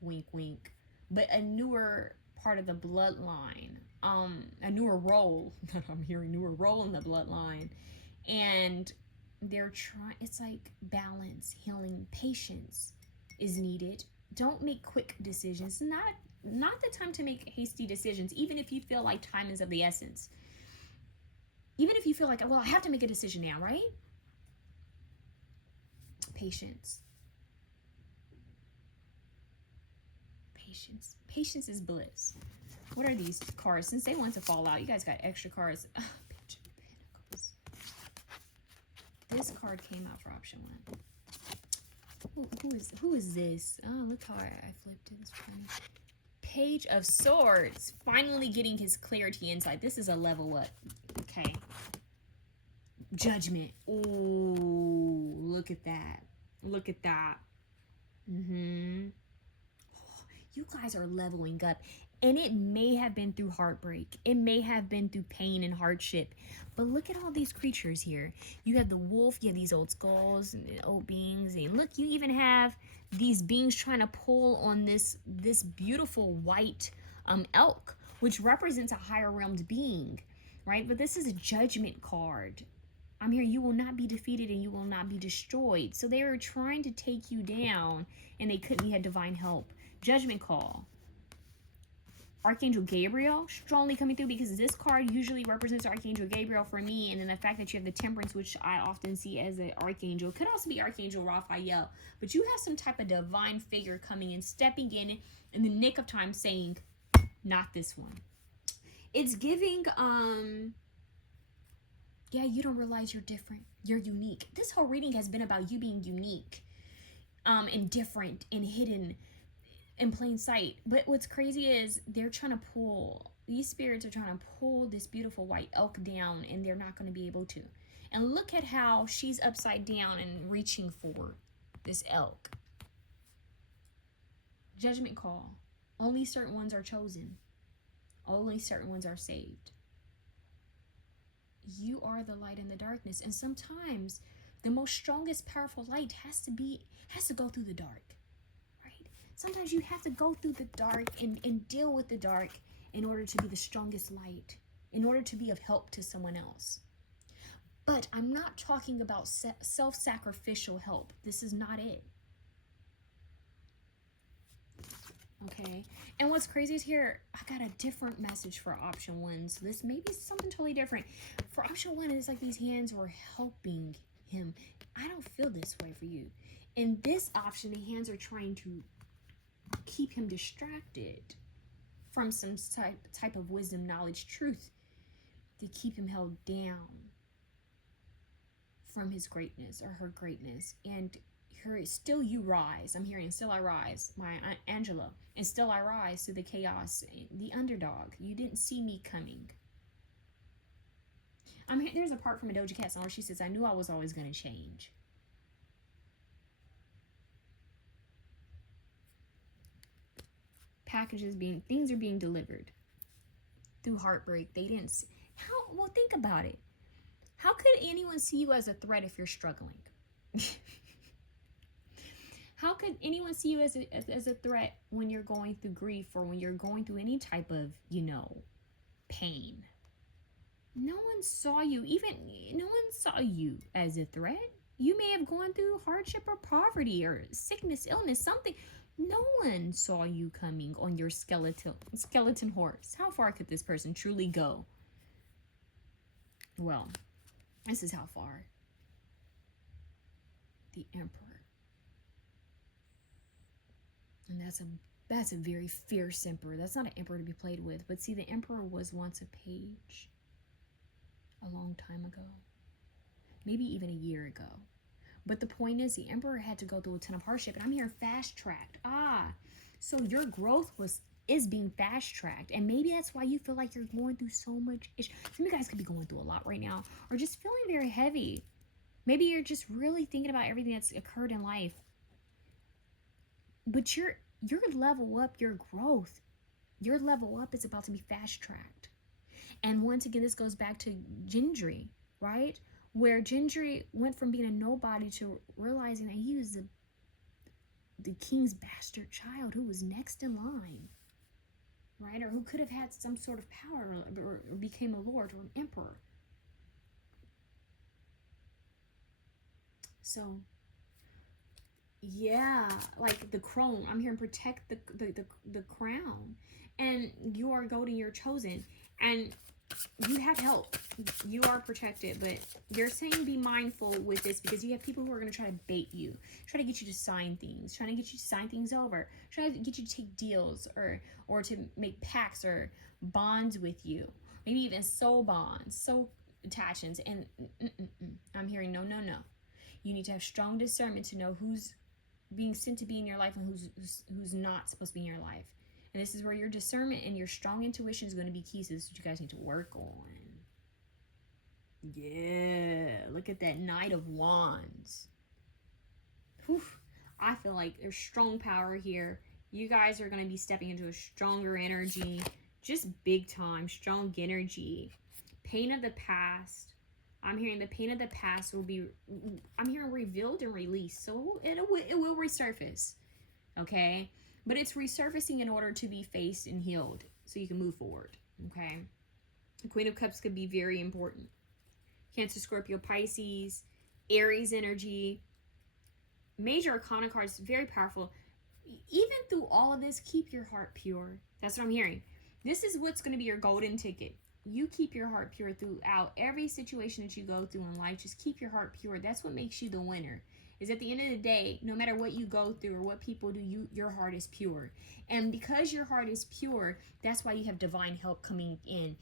wink, wink, but a newer part of the bloodline, a newer role. I'm hearing newer role in the bloodline, and they're trying. It's like balance, healing, patience is needed. Don't make quick decisions. Not the time to make hasty decisions. Even if you feel like time is of the essence. Even if you feel like, well, I have to make a decision now, right? patience. Patience is bliss. What are these cards? Since they want to fall out, you guys got extra cards. Page of Pentacles. This card came out for option 1. Who is this? Oh, look how I flipped it. It's funny. Page of Swords. Finally getting his clarity inside. This is a level up. Okay. Judgment. Ooh, look at that. Look at that. You guys are leveling up. And it may have been through heartbreak. It may have been through pain and hardship. But look at all these creatures here. You have the wolf. You have these old skulls and old beings. And look, you even have these beings trying to pull on this beautiful white elk, which represents a higher realmed being, right? But this is a judgment card. I'm here. You will not be defeated and you will not be destroyed. So they were trying to take you down and they couldn't. You had divine help. Judgment call. Archangel Gabriel strongly coming through, because this card usually represents Archangel Gabriel for me. And then the fact that you have the Temperance, which I often see as an archangel, could also be Archangel Raphael. But you have some type of divine figure coming in, stepping in the nick of time, saying, not this one. It's giving, yeah, you don't realize you're different. You're unique. This whole reading has been about you being unique, and different and hidden in plain sight. But what's crazy is these spirits are trying to pull this beautiful white elk down, and they're not going to be able to. And look at how she's upside down and reaching for this elk. Judgment call. Only certain ones are chosen. Only certain ones are saved. You are the light in the darkness, and sometimes the most strongest, powerful light has to go through the dark. Sometimes you have to go through the dark and deal with the dark in order to be the strongest light, in order to be of help to someone else. But I'm not talking about self-sacrificial help. This is not it. Okay? And what's crazy is here, I got a different message for option 1. So this may be something totally different. For option 1, it's like these hands were helping him. I don't feel this way for you. In this option, the hands are trying to keep him distracted from some type of wisdom, knowledge, truth, to keep him held down from his greatness or her greatness. And her, still you rise. I'm hearing still I rise, my Aunt Angela, and still I rise to the chaos, the underdog. You didn't see me coming. There's a part from a Doja Cat song where she says, I knew I was always going to change. Things are being delivered through heartbreak. They didn't see, well, think about it. How could anyone see you as a threat if you're struggling? How could anyone see you as a threat when you're going through grief, or when you're going through any type of, pain? No one saw you. No one saw you as a threat. You may have gone through hardship or poverty or sickness, illness, something. No one saw you coming on your skeleton horse. How far could this person truly go? Well, this is how far. The Emperor. And that's a very fierce emperor. That's not an emperor to be played with. But see, the Emperor was once a page a long time ago. Maybe even a year ago. But the point is, the Emperor had to go through a ton of hardship, and I'm here fast-tracked. So your growth is being fast-tracked, and maybe that's why you feel like you're going through so much. Some of you guys could be going through a lot right now, or just feeling very heavy. Maybe you're just really thinking about everything that's occurred in life. But your level up, your growth, your level up is about to be fast-tracked. And once again, this goes back to Gendry, right? Where Gendry went from being a nobody to realizing that he was the king's bastard child who was next in line, right? Or who could have had some sort of power, or became a lord or an emperor. So, yeah, like the crown. I'm here to protect the crown. And you are golden, you're chosen. And you have help. You are protected, but they're saying be mindful with this because you have people who are going to try to bait you, try to get you to sign things, trying to get you to sign things over, trying to get you to take deals or to make pacts or bonds with you, maybe even soul bonds, soul attachments. And I'm hearing no, no, no. You need to have strong discernment to know who's being sent to be in your life and who's not supposed to be in your life. And this is where your discernment and your strong intuition is going to be key. So this is what you guys need to work on. Yeah, look at that Knight of Wands. Whew. I feel like there's strong power here. You guys are going to be stepping into a stronger energy, just big time, strong energy. Pain of the past. I'm hearing the pain of the past will be, I'm hearing revealed and released. So it will resurface, okay? But it's resurfacing in order to be faced and healed so you can move forward, okay? The Queen of Cups could be very important. Cancer, Scorpio, Pisces, Aries energy. Major Arcana cards, very powerful. Even through all of this, keep your heart pure. That's what I'm hearing. This is what's going to be your golden ticket. You keep your heart pure throughout every situation that you go through in life. Just keep your heart pure. That's what makes you the winner. Is at the end of the day, no matter what you go through or what people do, your heart is pure. And because your heart is pure, that's why you have divine help coming in,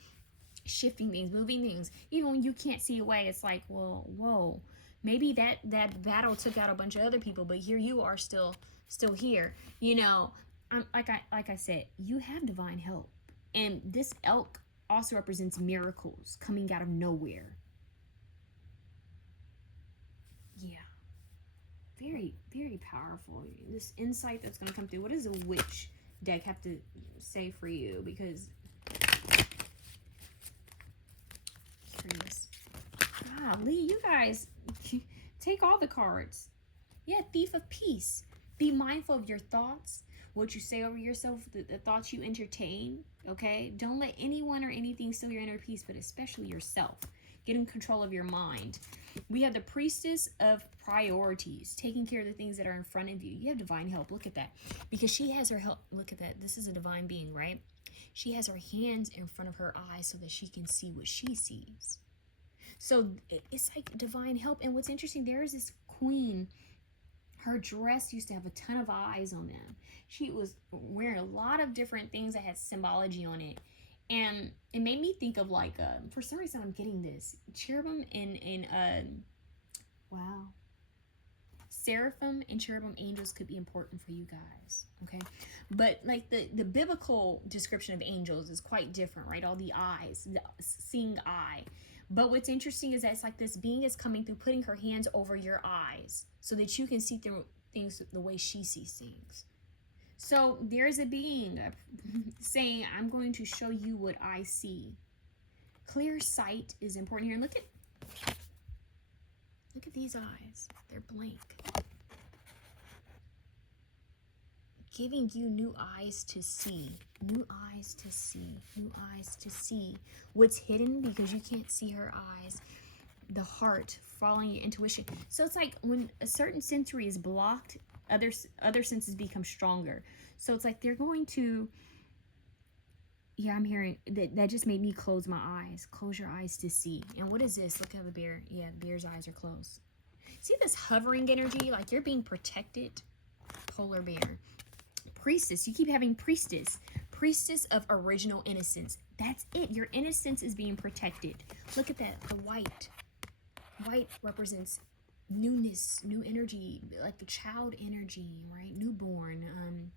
shifting things, moving things. Even when you can't see a way, it's like, well, whoa, maybe that battle took out a bunch of other people, but here you are still here. You know, like I said, you have divine help. And this elk also represents miracles coming out of nowhere. Yeah. Very, very powerful. This insight that's going to come through. What does a witch deck have to say for you? Because curious. Golly, you guys take all the cards. Yeah, Thief of Peace. Be mindful of your thoughts, what you say over yourself, the thoughts you entertain. Okay, don't let anyone or anything steal your inner peace, but especially yourself. Get in control of your mind. We have the Priestess of Priorities, taking care of the things that are in front of you. You have divine help. Look at that. Because she has her help. Look at that. This is a divine being, right? She has her hands in front of her eyes so that she can see what she sees. So it's like divine help. And what's interesting, there is this queen. Her dress used to have a ton of eyes on them. She was wearing a lot of different things that had symbology on it. And it made me think of like, for some reason I'm getting this. Cherubim and wow. Seraphim and cherubim angels could be important for you guys, okay? But like the biblical description of angels is quite different, right? All the eyes, the seeing eye. But what's interesting is that it's like this being is coming through, putting her hands over your eyes so that you can see through things the way she sees things. So there's a being saying, I'm going to show you what I see. Clear sight is important here. Look at these eyes. They're blank. Giving you new eyes to see. New eyes to see. New eyes to see what's hidden because you can't see her eyes. The heart, following your intuition. So it's like when a certain sensory is blocked, other senses become stronger. So it's like they're going to, yeah, I'm hearing that just made me close my eyes. Close your eyes to see. And what is this? Look at the bear. Yeah, the bear's eyes are closed. See this hovering energy? Like you're being protected. Polar bear. Priestess. You keep having priestess. Priestess of original innocence. That's it. Your innocence is being protected. Look at that. The white. White represents newness, new energy, like the child energy, right? Newborn.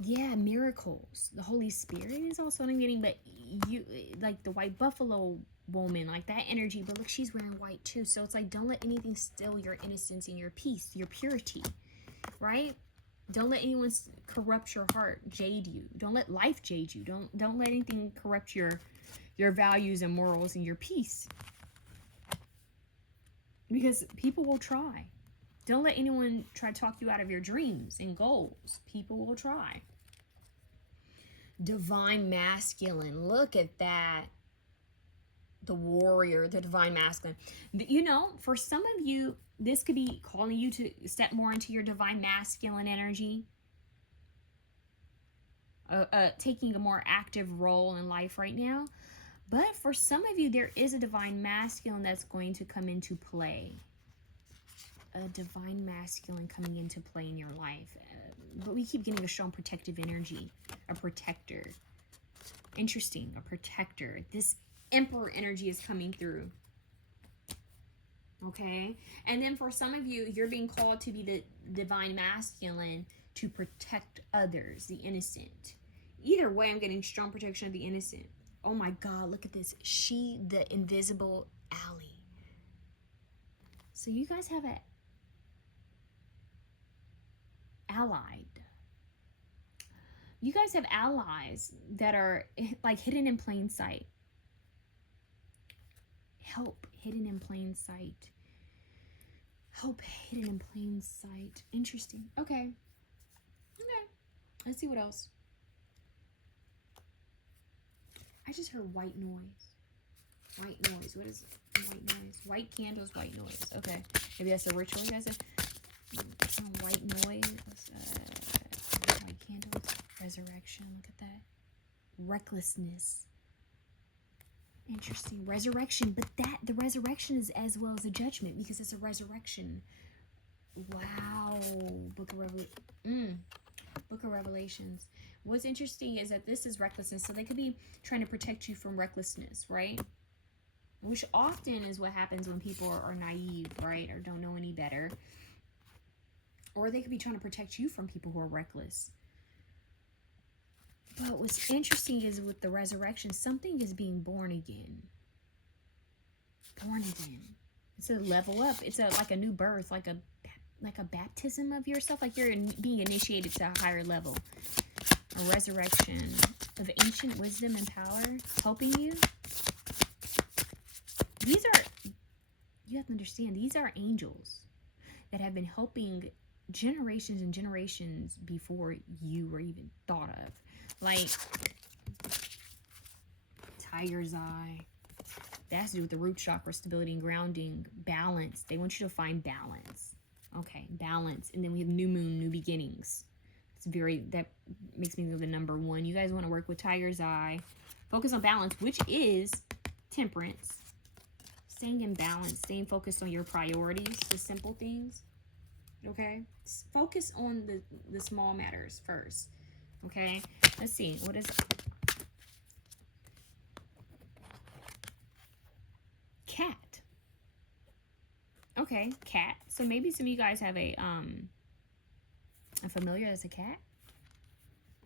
Yeah, miracles. The Holy Spirit is also what I'm getting, but you like the white buffalo woman, like that energy. But look, she's wearing white too. So it's like, don't let anything steal your innocence and your peace, your purity, right? Don't let anyone corrupt your heart, jade you. Don't let life jade you. Don't let anything corrupt your values and morals and your peace. Because people will try. Don't let anyone try to talk you out of your dreams and goals. People will try. Divine masculine. Look at that. The warrior, the divine masculine. You know, for some of you, this could be calling you to step more into your divine masculine energy. Taking a more active role in life right now. But for some of you, there is a divine masculine that's going to come into play. A divine masculine coming into play in your life. But we keep getting a strong protective energy. A protector. Interesting. A protector. This Emperor energy is coming through. Okay? And then for some of you, you're being called to be the divine masculine to protect others, the innocent. Either way, I'm getting strong protection of the innocent. Oh my God, look at this. She, the invisible ally. So you guys have a allied. You guys have allies that are like hidden in plain sight. Help hidden in plain sight. Help hidden in plain sight. Interesting. Okay. Okay. Let's see what else. I just heard white noise. White noise. What is white noise? White candles, white noise. Okay. Maybe that's a ritual. You guys have white noise. White candles. Resurrection. Look at that. Recklessness. Interesting. Resurrection. But the resurrection is as well as the judgment because it's a resurrection. Wow. Book of Revelations. What's interesting is that this is recklessness. So they could be trying to protect you from recklessness, right? Which often is what happens when people are naive, right? Or don't know any better. Or they could be trying to protect you from people who are reckless. But what's interesting is with the resurrection, something is being born again. Born again. It's a level up. It's like a new birth, like a baptism of yourself, like you're being initiated to a higher level. A resurrection of ancient wisdom and power helping you. These are, you have to understand, these are angels that have been helping generations and generations before you were even thought of. Like, tiger's eye. That has to do with the root chakra, stability and grounding, balance. They want you to find balance. Okay, balance. And then we have new moon, new beginnings. That makes me think of the number 1. You guys want to work with tiger's eye. Focus on balance, which is temperance. Staying in balance, staying focused on your priorities, the simple things. Okay? Focus on the small matters first. Okay? Let's see. What is cat? Okay, cat. So maybe some of you guys have a familiar that's a cat.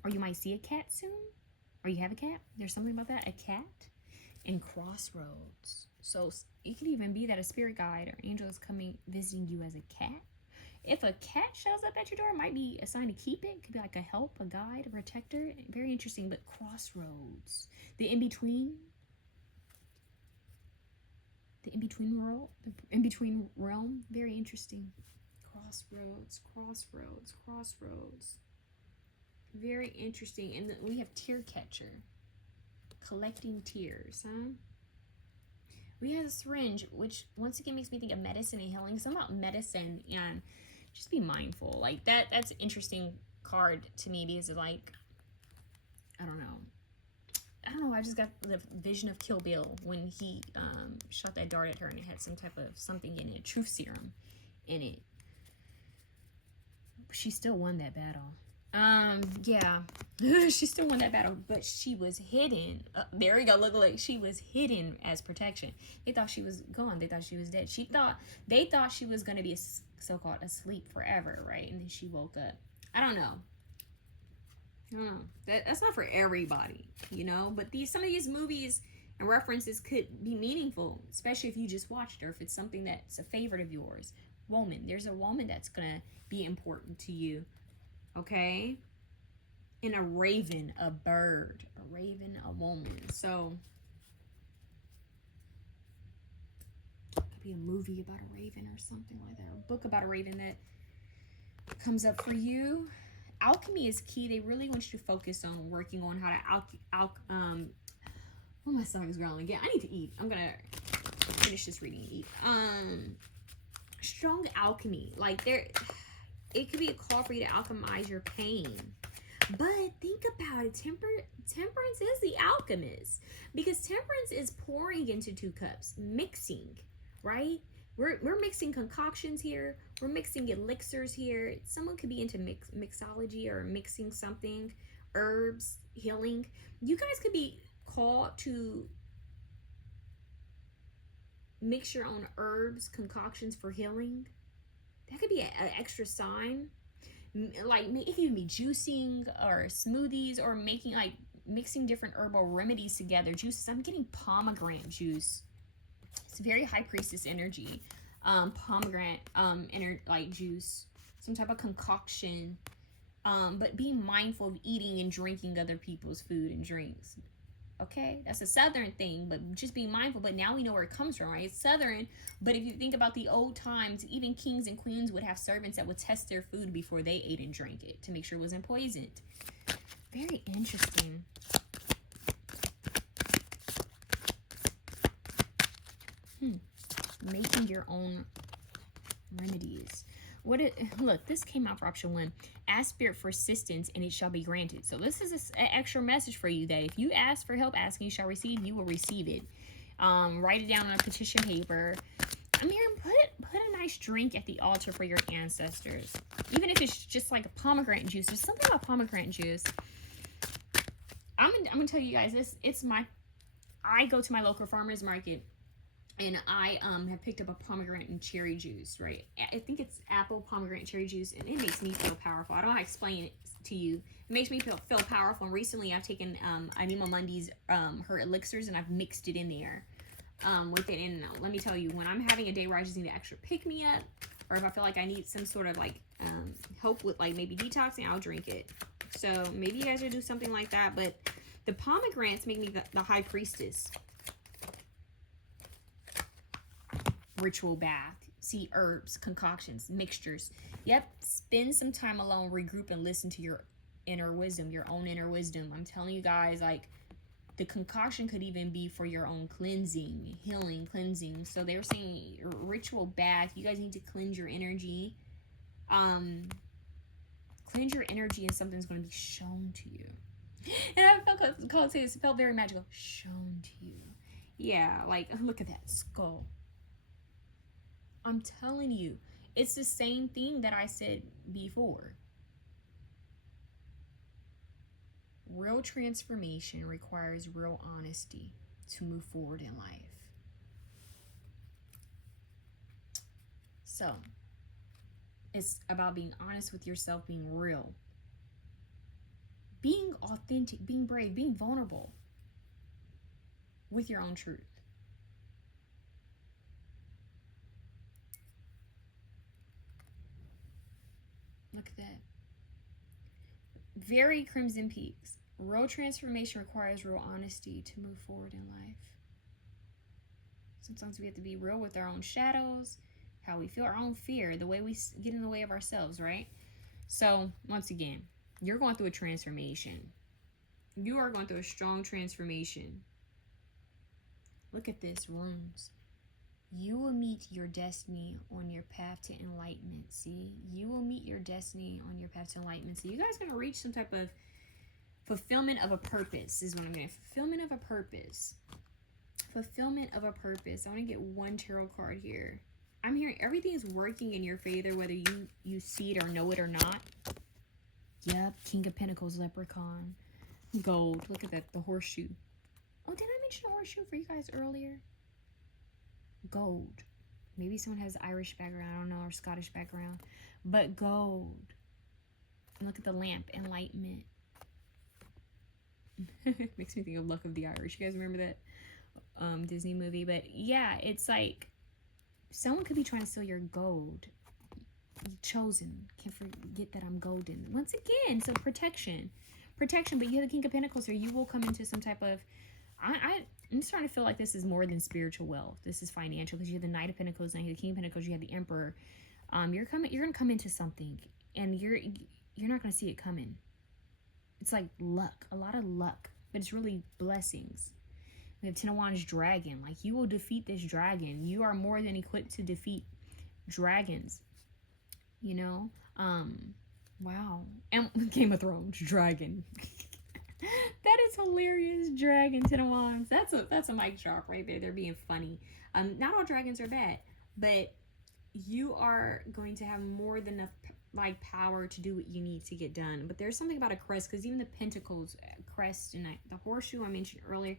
Or you might see a cat soon. Or you have a cat. There's something about that. A cat. And crossroads. So it could even be that a spirit guide or angel is coming visiting you as a cat. If a cat shows up at your door, it might be a sign to keep it. It could be like a help, a guide, a protector. Very interesting. But crossroads. The in-between. The in-between realm. Very interesting. Crossroads, crossroads, crossroads. Very interesting. And we have tear catcher. Collecting tears, huh? We have a syringe, which once again makes me think of medicine and healing. Something about medicine and just be mindful. Like that's an interesting card to me because of like, I don't know. I just got the vision of Kill Bill when he shot that dart at her and it had some type of something in it, truth serum in it. She still won that battle. Yeah, she still won that battle, but she was hidden. There we go. Look, she was hidden as protection. They thought she was gone. They thought she was dead. They thought she was going to be so-called asleep forever, right? And then she woke up. I don't know. That's not for everybody, you know, but some of these movies and references could be meaningful, especially if you just watched or if it's something that's a favorite of yours. Woman, there's a woman that's going to be important to you. Okay, and a raven, a bird, a raven, a woman. So it could be a movie about a raven or something like that, or a book about a raven that comes up for you. Alchemy is key. They really want you to focus on working on how to oh, my stomach is growling again. I need to eat. I'm gonna finish this reading and eat. Strong alchemy, like it could be a call for you to alchemize your pain. But think about it. Temperance is the alchemist, because temperance is pouring into 2 cups, mixing, right? We're mixing concoctions here. We're mixing elixirs here. Someone could be into mixology or mixing something, herbs, healing. You guys could be called to mix your own herbs, concoctions for healing. That could be an extra sign. Like, it can be juicing or smoothies, or making, like, mixing different herbal remedies together. Juices. I'm getting pomegranate juice. It's very high priestess energy. Pomegranate like juice, some type of concoction. But be mindful of eating and drinking other people's food and drinks. Okay, that's a southern thing, but just be mindful. But now we know where it comes from, right? It's southern. But if you think about the old times, even kings and queens would have servants that would test their food before they ate and drank it to make sure it wasn't poisoned. Very interesting. Making your own remedies. Look, this came out for option 1. Ask spirit for assistance and it shall be granted. So this is an extra message for you, that if you ask for help, asking you shall receive, you will receive it. Write it down on a petition paper. I'm here, put a nice drink at the altar for your ancestors. Even if it's just like a pomegranate juice. There's something about pomegranate juice. I'm gonna tell you guys this. I go to my local farmer's market, and I have picked up a pomegranate and cherry juice, right? I think it's apple, pomegranate, cherry juice, and it makes me feel powerful. I don't know how to explain it to you. It makes me feel powerful. And recently I've taken Anima Mundi's her elixirs, and I've mixed it in there with it. And let me tell you, when I'm having a day where I just need an extra pick me up, or if I feel like I need some sort of like help with like maybe detoxing, I'll drink it. So maybe you guys will do something like that. But the pomegranates make me the high priestess. Ritual bath. See, herbs, concoctions, mixtures. Yep. Spend some time alone, regroup, and listen to your inner wisdom, your own inner wisdom. I'm telling you guys, like, the concoction could even be for your own cleansing, healing, cleansing. So they were saying ritual bath. You guys need to cleanse your energy. Cleanse your energy, and something's going to be shown to you. And I felt it felt very magical. Shown to you. Yeah, like, look at that skull. I'm telling you, it's the same thing that I said before. Real transformation requires real honesty to move forward in life. So, it's about being honest with yourself, being real, being authentic, being brave, being vulnerable with your own truth. Look at that. Very Crimson Peaks. Real transformation requires real honesty to move forward in life. Sometimes we have to be real with our own shadows, how we feel, our own fear, the way we get in the way of ourselves, right? So, once again, you're going through a transformation. You are going through a strong transformation. Look at this, runes. You will meet your destiny on your path to enlightenment. See, you will meet your destiny on your path to enlightenment. So you guys are going to reach some type of fulfillment of a purpose is what I'm getting. Fulfillment of a purpose. Fulfillment of a purpose. I want to get one tarot card here. I'm hearing everything is working in your favor, whether you see it or know it or not. Yep, King of Pentacles, Leprechaun. Gold. Look at that, the horseshoe. Oh, did I mention a horseshoe for you guys earlier? Gold. Maybe someone has Irish background, I don't know, or Scottish background. But gold. And look at the lamp, enlightenment. Makes me think of Luck of the Irish. You guys remember that Disney movie? But yeah, it's like someone could be trying to steal your gold. Chosen. Can't forget that I'm golden. Once again, so protection. Protection, but you have the King of Pentacles, or you will come into some type of I'm starting to feel like this is more than spiritual wealth. This is financial, because you have the Knight of Pentacles, and you have the King of Pentacles, you have the Emperor. You're gonna come into something, and you're not gonna see it coming. It's like luck, a lot of luck, but it's really blessings. We have Ten of Wands, dragon. Like, you will defeat this dragon. You are more than equipped to defeat dragons. You know, Wow. And Game of Thrones, dragon. That is hilarious. Dragon, 10 of Wands. That's a mic drop right there. They're being funny. Not all dragons are bad, but you are going to have more than enough like power to do what you need to get done. But there's something about a crest, because even the pentacles crest and the horseshoe I mentioned earlier,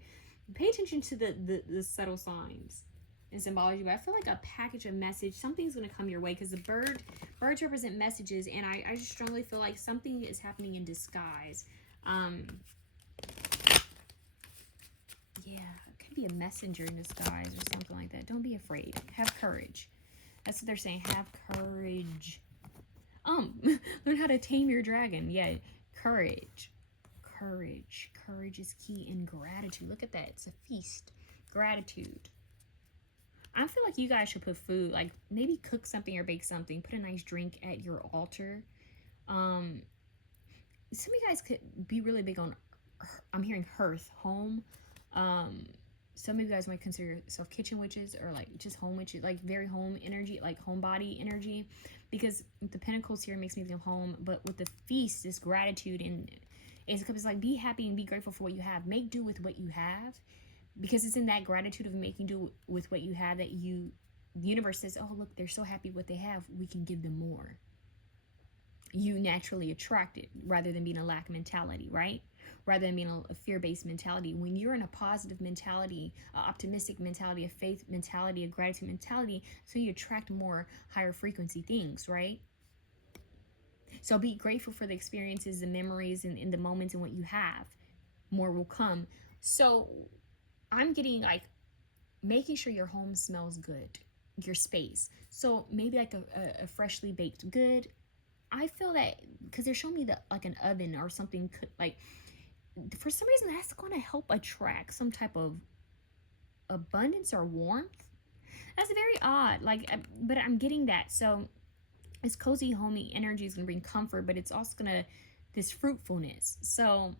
pay attention to the subtle signs and symbology. But I feel like a package, a message, something's going to come your way, because the birds represent messages, and I just strongly feel like something is happening in disguise. Yeah, it could be a messenger in disguise or something like that. Don't be afraid. Have courage. That's what they're saying. Have courage. Learn how to tame your dragon. Yeah, courage. Courage. Courage is key, in gratitude. Look at that. It's a feast. Gratitude. I feel like you guys should put food, like maybe cook something or bake something. Put a nice drink at your altar. Some of you guys could be really big on, I'm hearing hearth, home. Some of you guys might consider yourself kitchen witches, or like just home witches, like very home energy, like homebody energy, because the pentacles here makes me think of home. But with the feast, this gratitude, and it's like be happy and be grateful for what you have. Make do with what you have, because it's in that gratitude of making do with what you have that the universe says, oh look, they're so happy with what they have, we can give them more. You naturally attract it, rather than being a lack mentality, right? Rather than being a fear-based mentality. When you're in a positive mentality, an optimistic mentality, a faith mentality, a gratitude mentality, so you attract more higher frequency things, right? So be grateful for the experiences, the memories, and the moments and what you have. More will come. So I'm getting like making sure your home smells good, your space. So maybe like a freshly baked good. I feel that because they're showing me like an oven or something, like for some reason that's going to help attract some type of abundance or warmth. That's very odd, like, but I'm getting that. So this cozy homey energy is going to bring comfort, but it's also going to this fruitfulness. So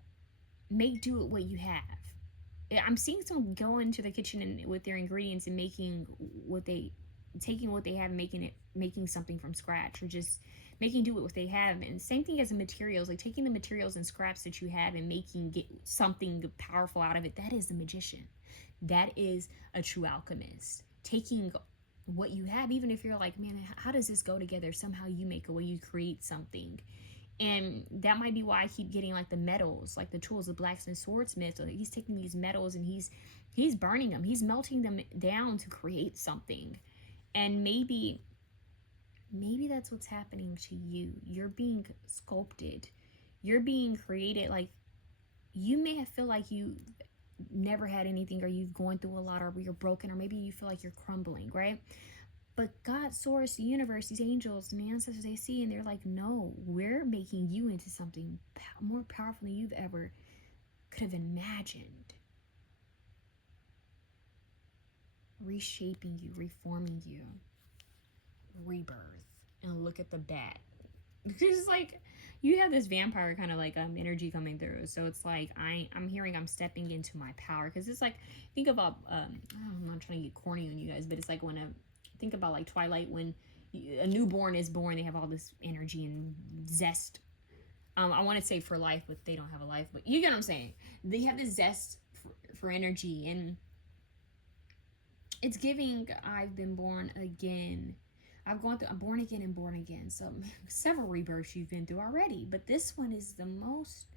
make do with what you have. I'm seeing someone go into the kitchen and with their ingredients and taking what they have and making something from scratch, or just making do with what they have. And same thing as the materials, like taking the materials and scraps that you have and get something powerful out of it. That is the magician. That is a true alchemist. Taking what you have, even if you're like, man, how does this go together? Somehow you make a way, you create something. And that might be why I keep getting like the metals, like the tools, the blacksmith, swordsmith. So he's taking these metals and he's burning them, he's melting them down to create something. And maybe that's what's happening to you. You're being sculpted. You're being created. Like you may have feel like you never had anything, or you've gone through a lot, or you're broken, or maybe you feel like you're crumbling, right? But God, source, the universe, these angels and the ancestors, they see and they're like, no, we're making you into something more powerful than you've ever could have imagined. Reshaping you, reforming you. Rebirth. And look at the bat. Because it's like you have this vampire kind of like energy coming through. So it's like I'm hearing I'm stepping into my power. Because it's like, think about I'm not trying to get corny on you guys, but it's like when think about like Twilight, when a newborn is born, they have all this energy and zest. I want to say for life, but they don't have a life. But you get what I'm saying. They have this zest for energy, and it's giving. I've been born again. I'm born again and born again. So several rebirths you've been through already, but this one is the most.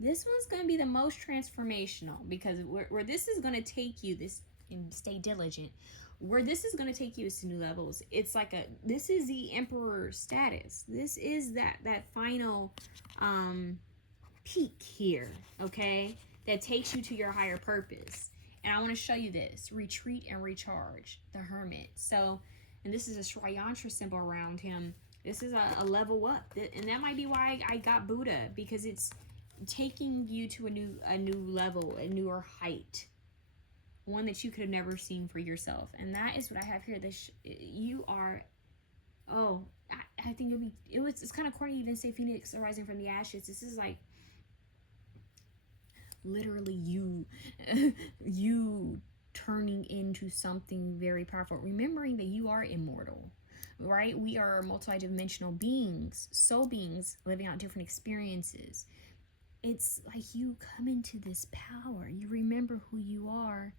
This one's going to be the most transformational, because where this is going to take you, this, and stay diligent. Where this is going to take you is to new levels. It's like this is the emperor status. This is that final peak here, okay? That takes you to your higher purpose. And I want to show you this. Retreat and recharge. The hermit. So, and this is a Sri Yantra symbol around him. This is a level up. And that might be why I got Buddha, because it's taking you to a new level, a newer height. One that you could have never seen for yourself. And that is what I have here. You are, I think it's kind of corny to even say Phoenix arising from the ashes. This is like literally you turning into something very powerful, remembering that you are immortal, right? We are multidimensional beings, soul beings living out different experiences. It's like you come into this power, you remember who you are,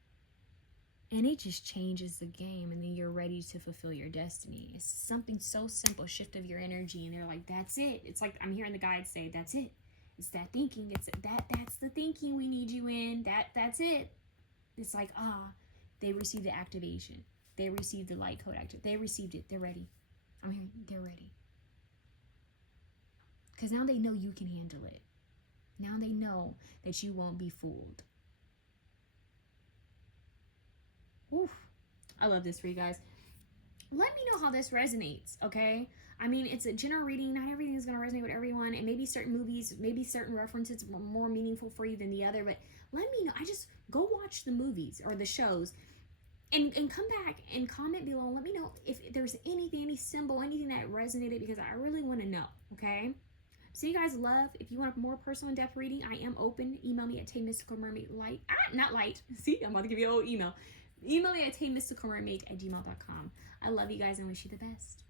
and it just changes the game, and then you're ready to fulfill your destiny. It's something so simple, shift of your energy, and they're like, that's it. It's like I'm hearing the guides say, that's it. It's that thinking. It's that's the thinking we need you in. That's it. It's like, they received the activation. They received the light code active. They received it. They're ready. I'm hearing they're ready. Because now they know you can handle it. Now they know that you won't be fooled. Oof. I love this for you guys. Let me know how this resonates, okay? I mean, it's a general reading. Not everything is going to resonate with everyone. And maybe certain movies, maybe certain references are more meaningful for you than the other. But let me know. I just go watch the movies or the shows and come back and comment below. Let me know if there's anything, any symbol, anything that resonated, because I really want to know, okay? So you guys love, if you want more personal in-depth reading, I am open. Email me at TayMysticalMermaid not light. See, I'm about to give you an old email. Email me at TayMysticalMermaid@gmail.com. I love you guys and wish you the best.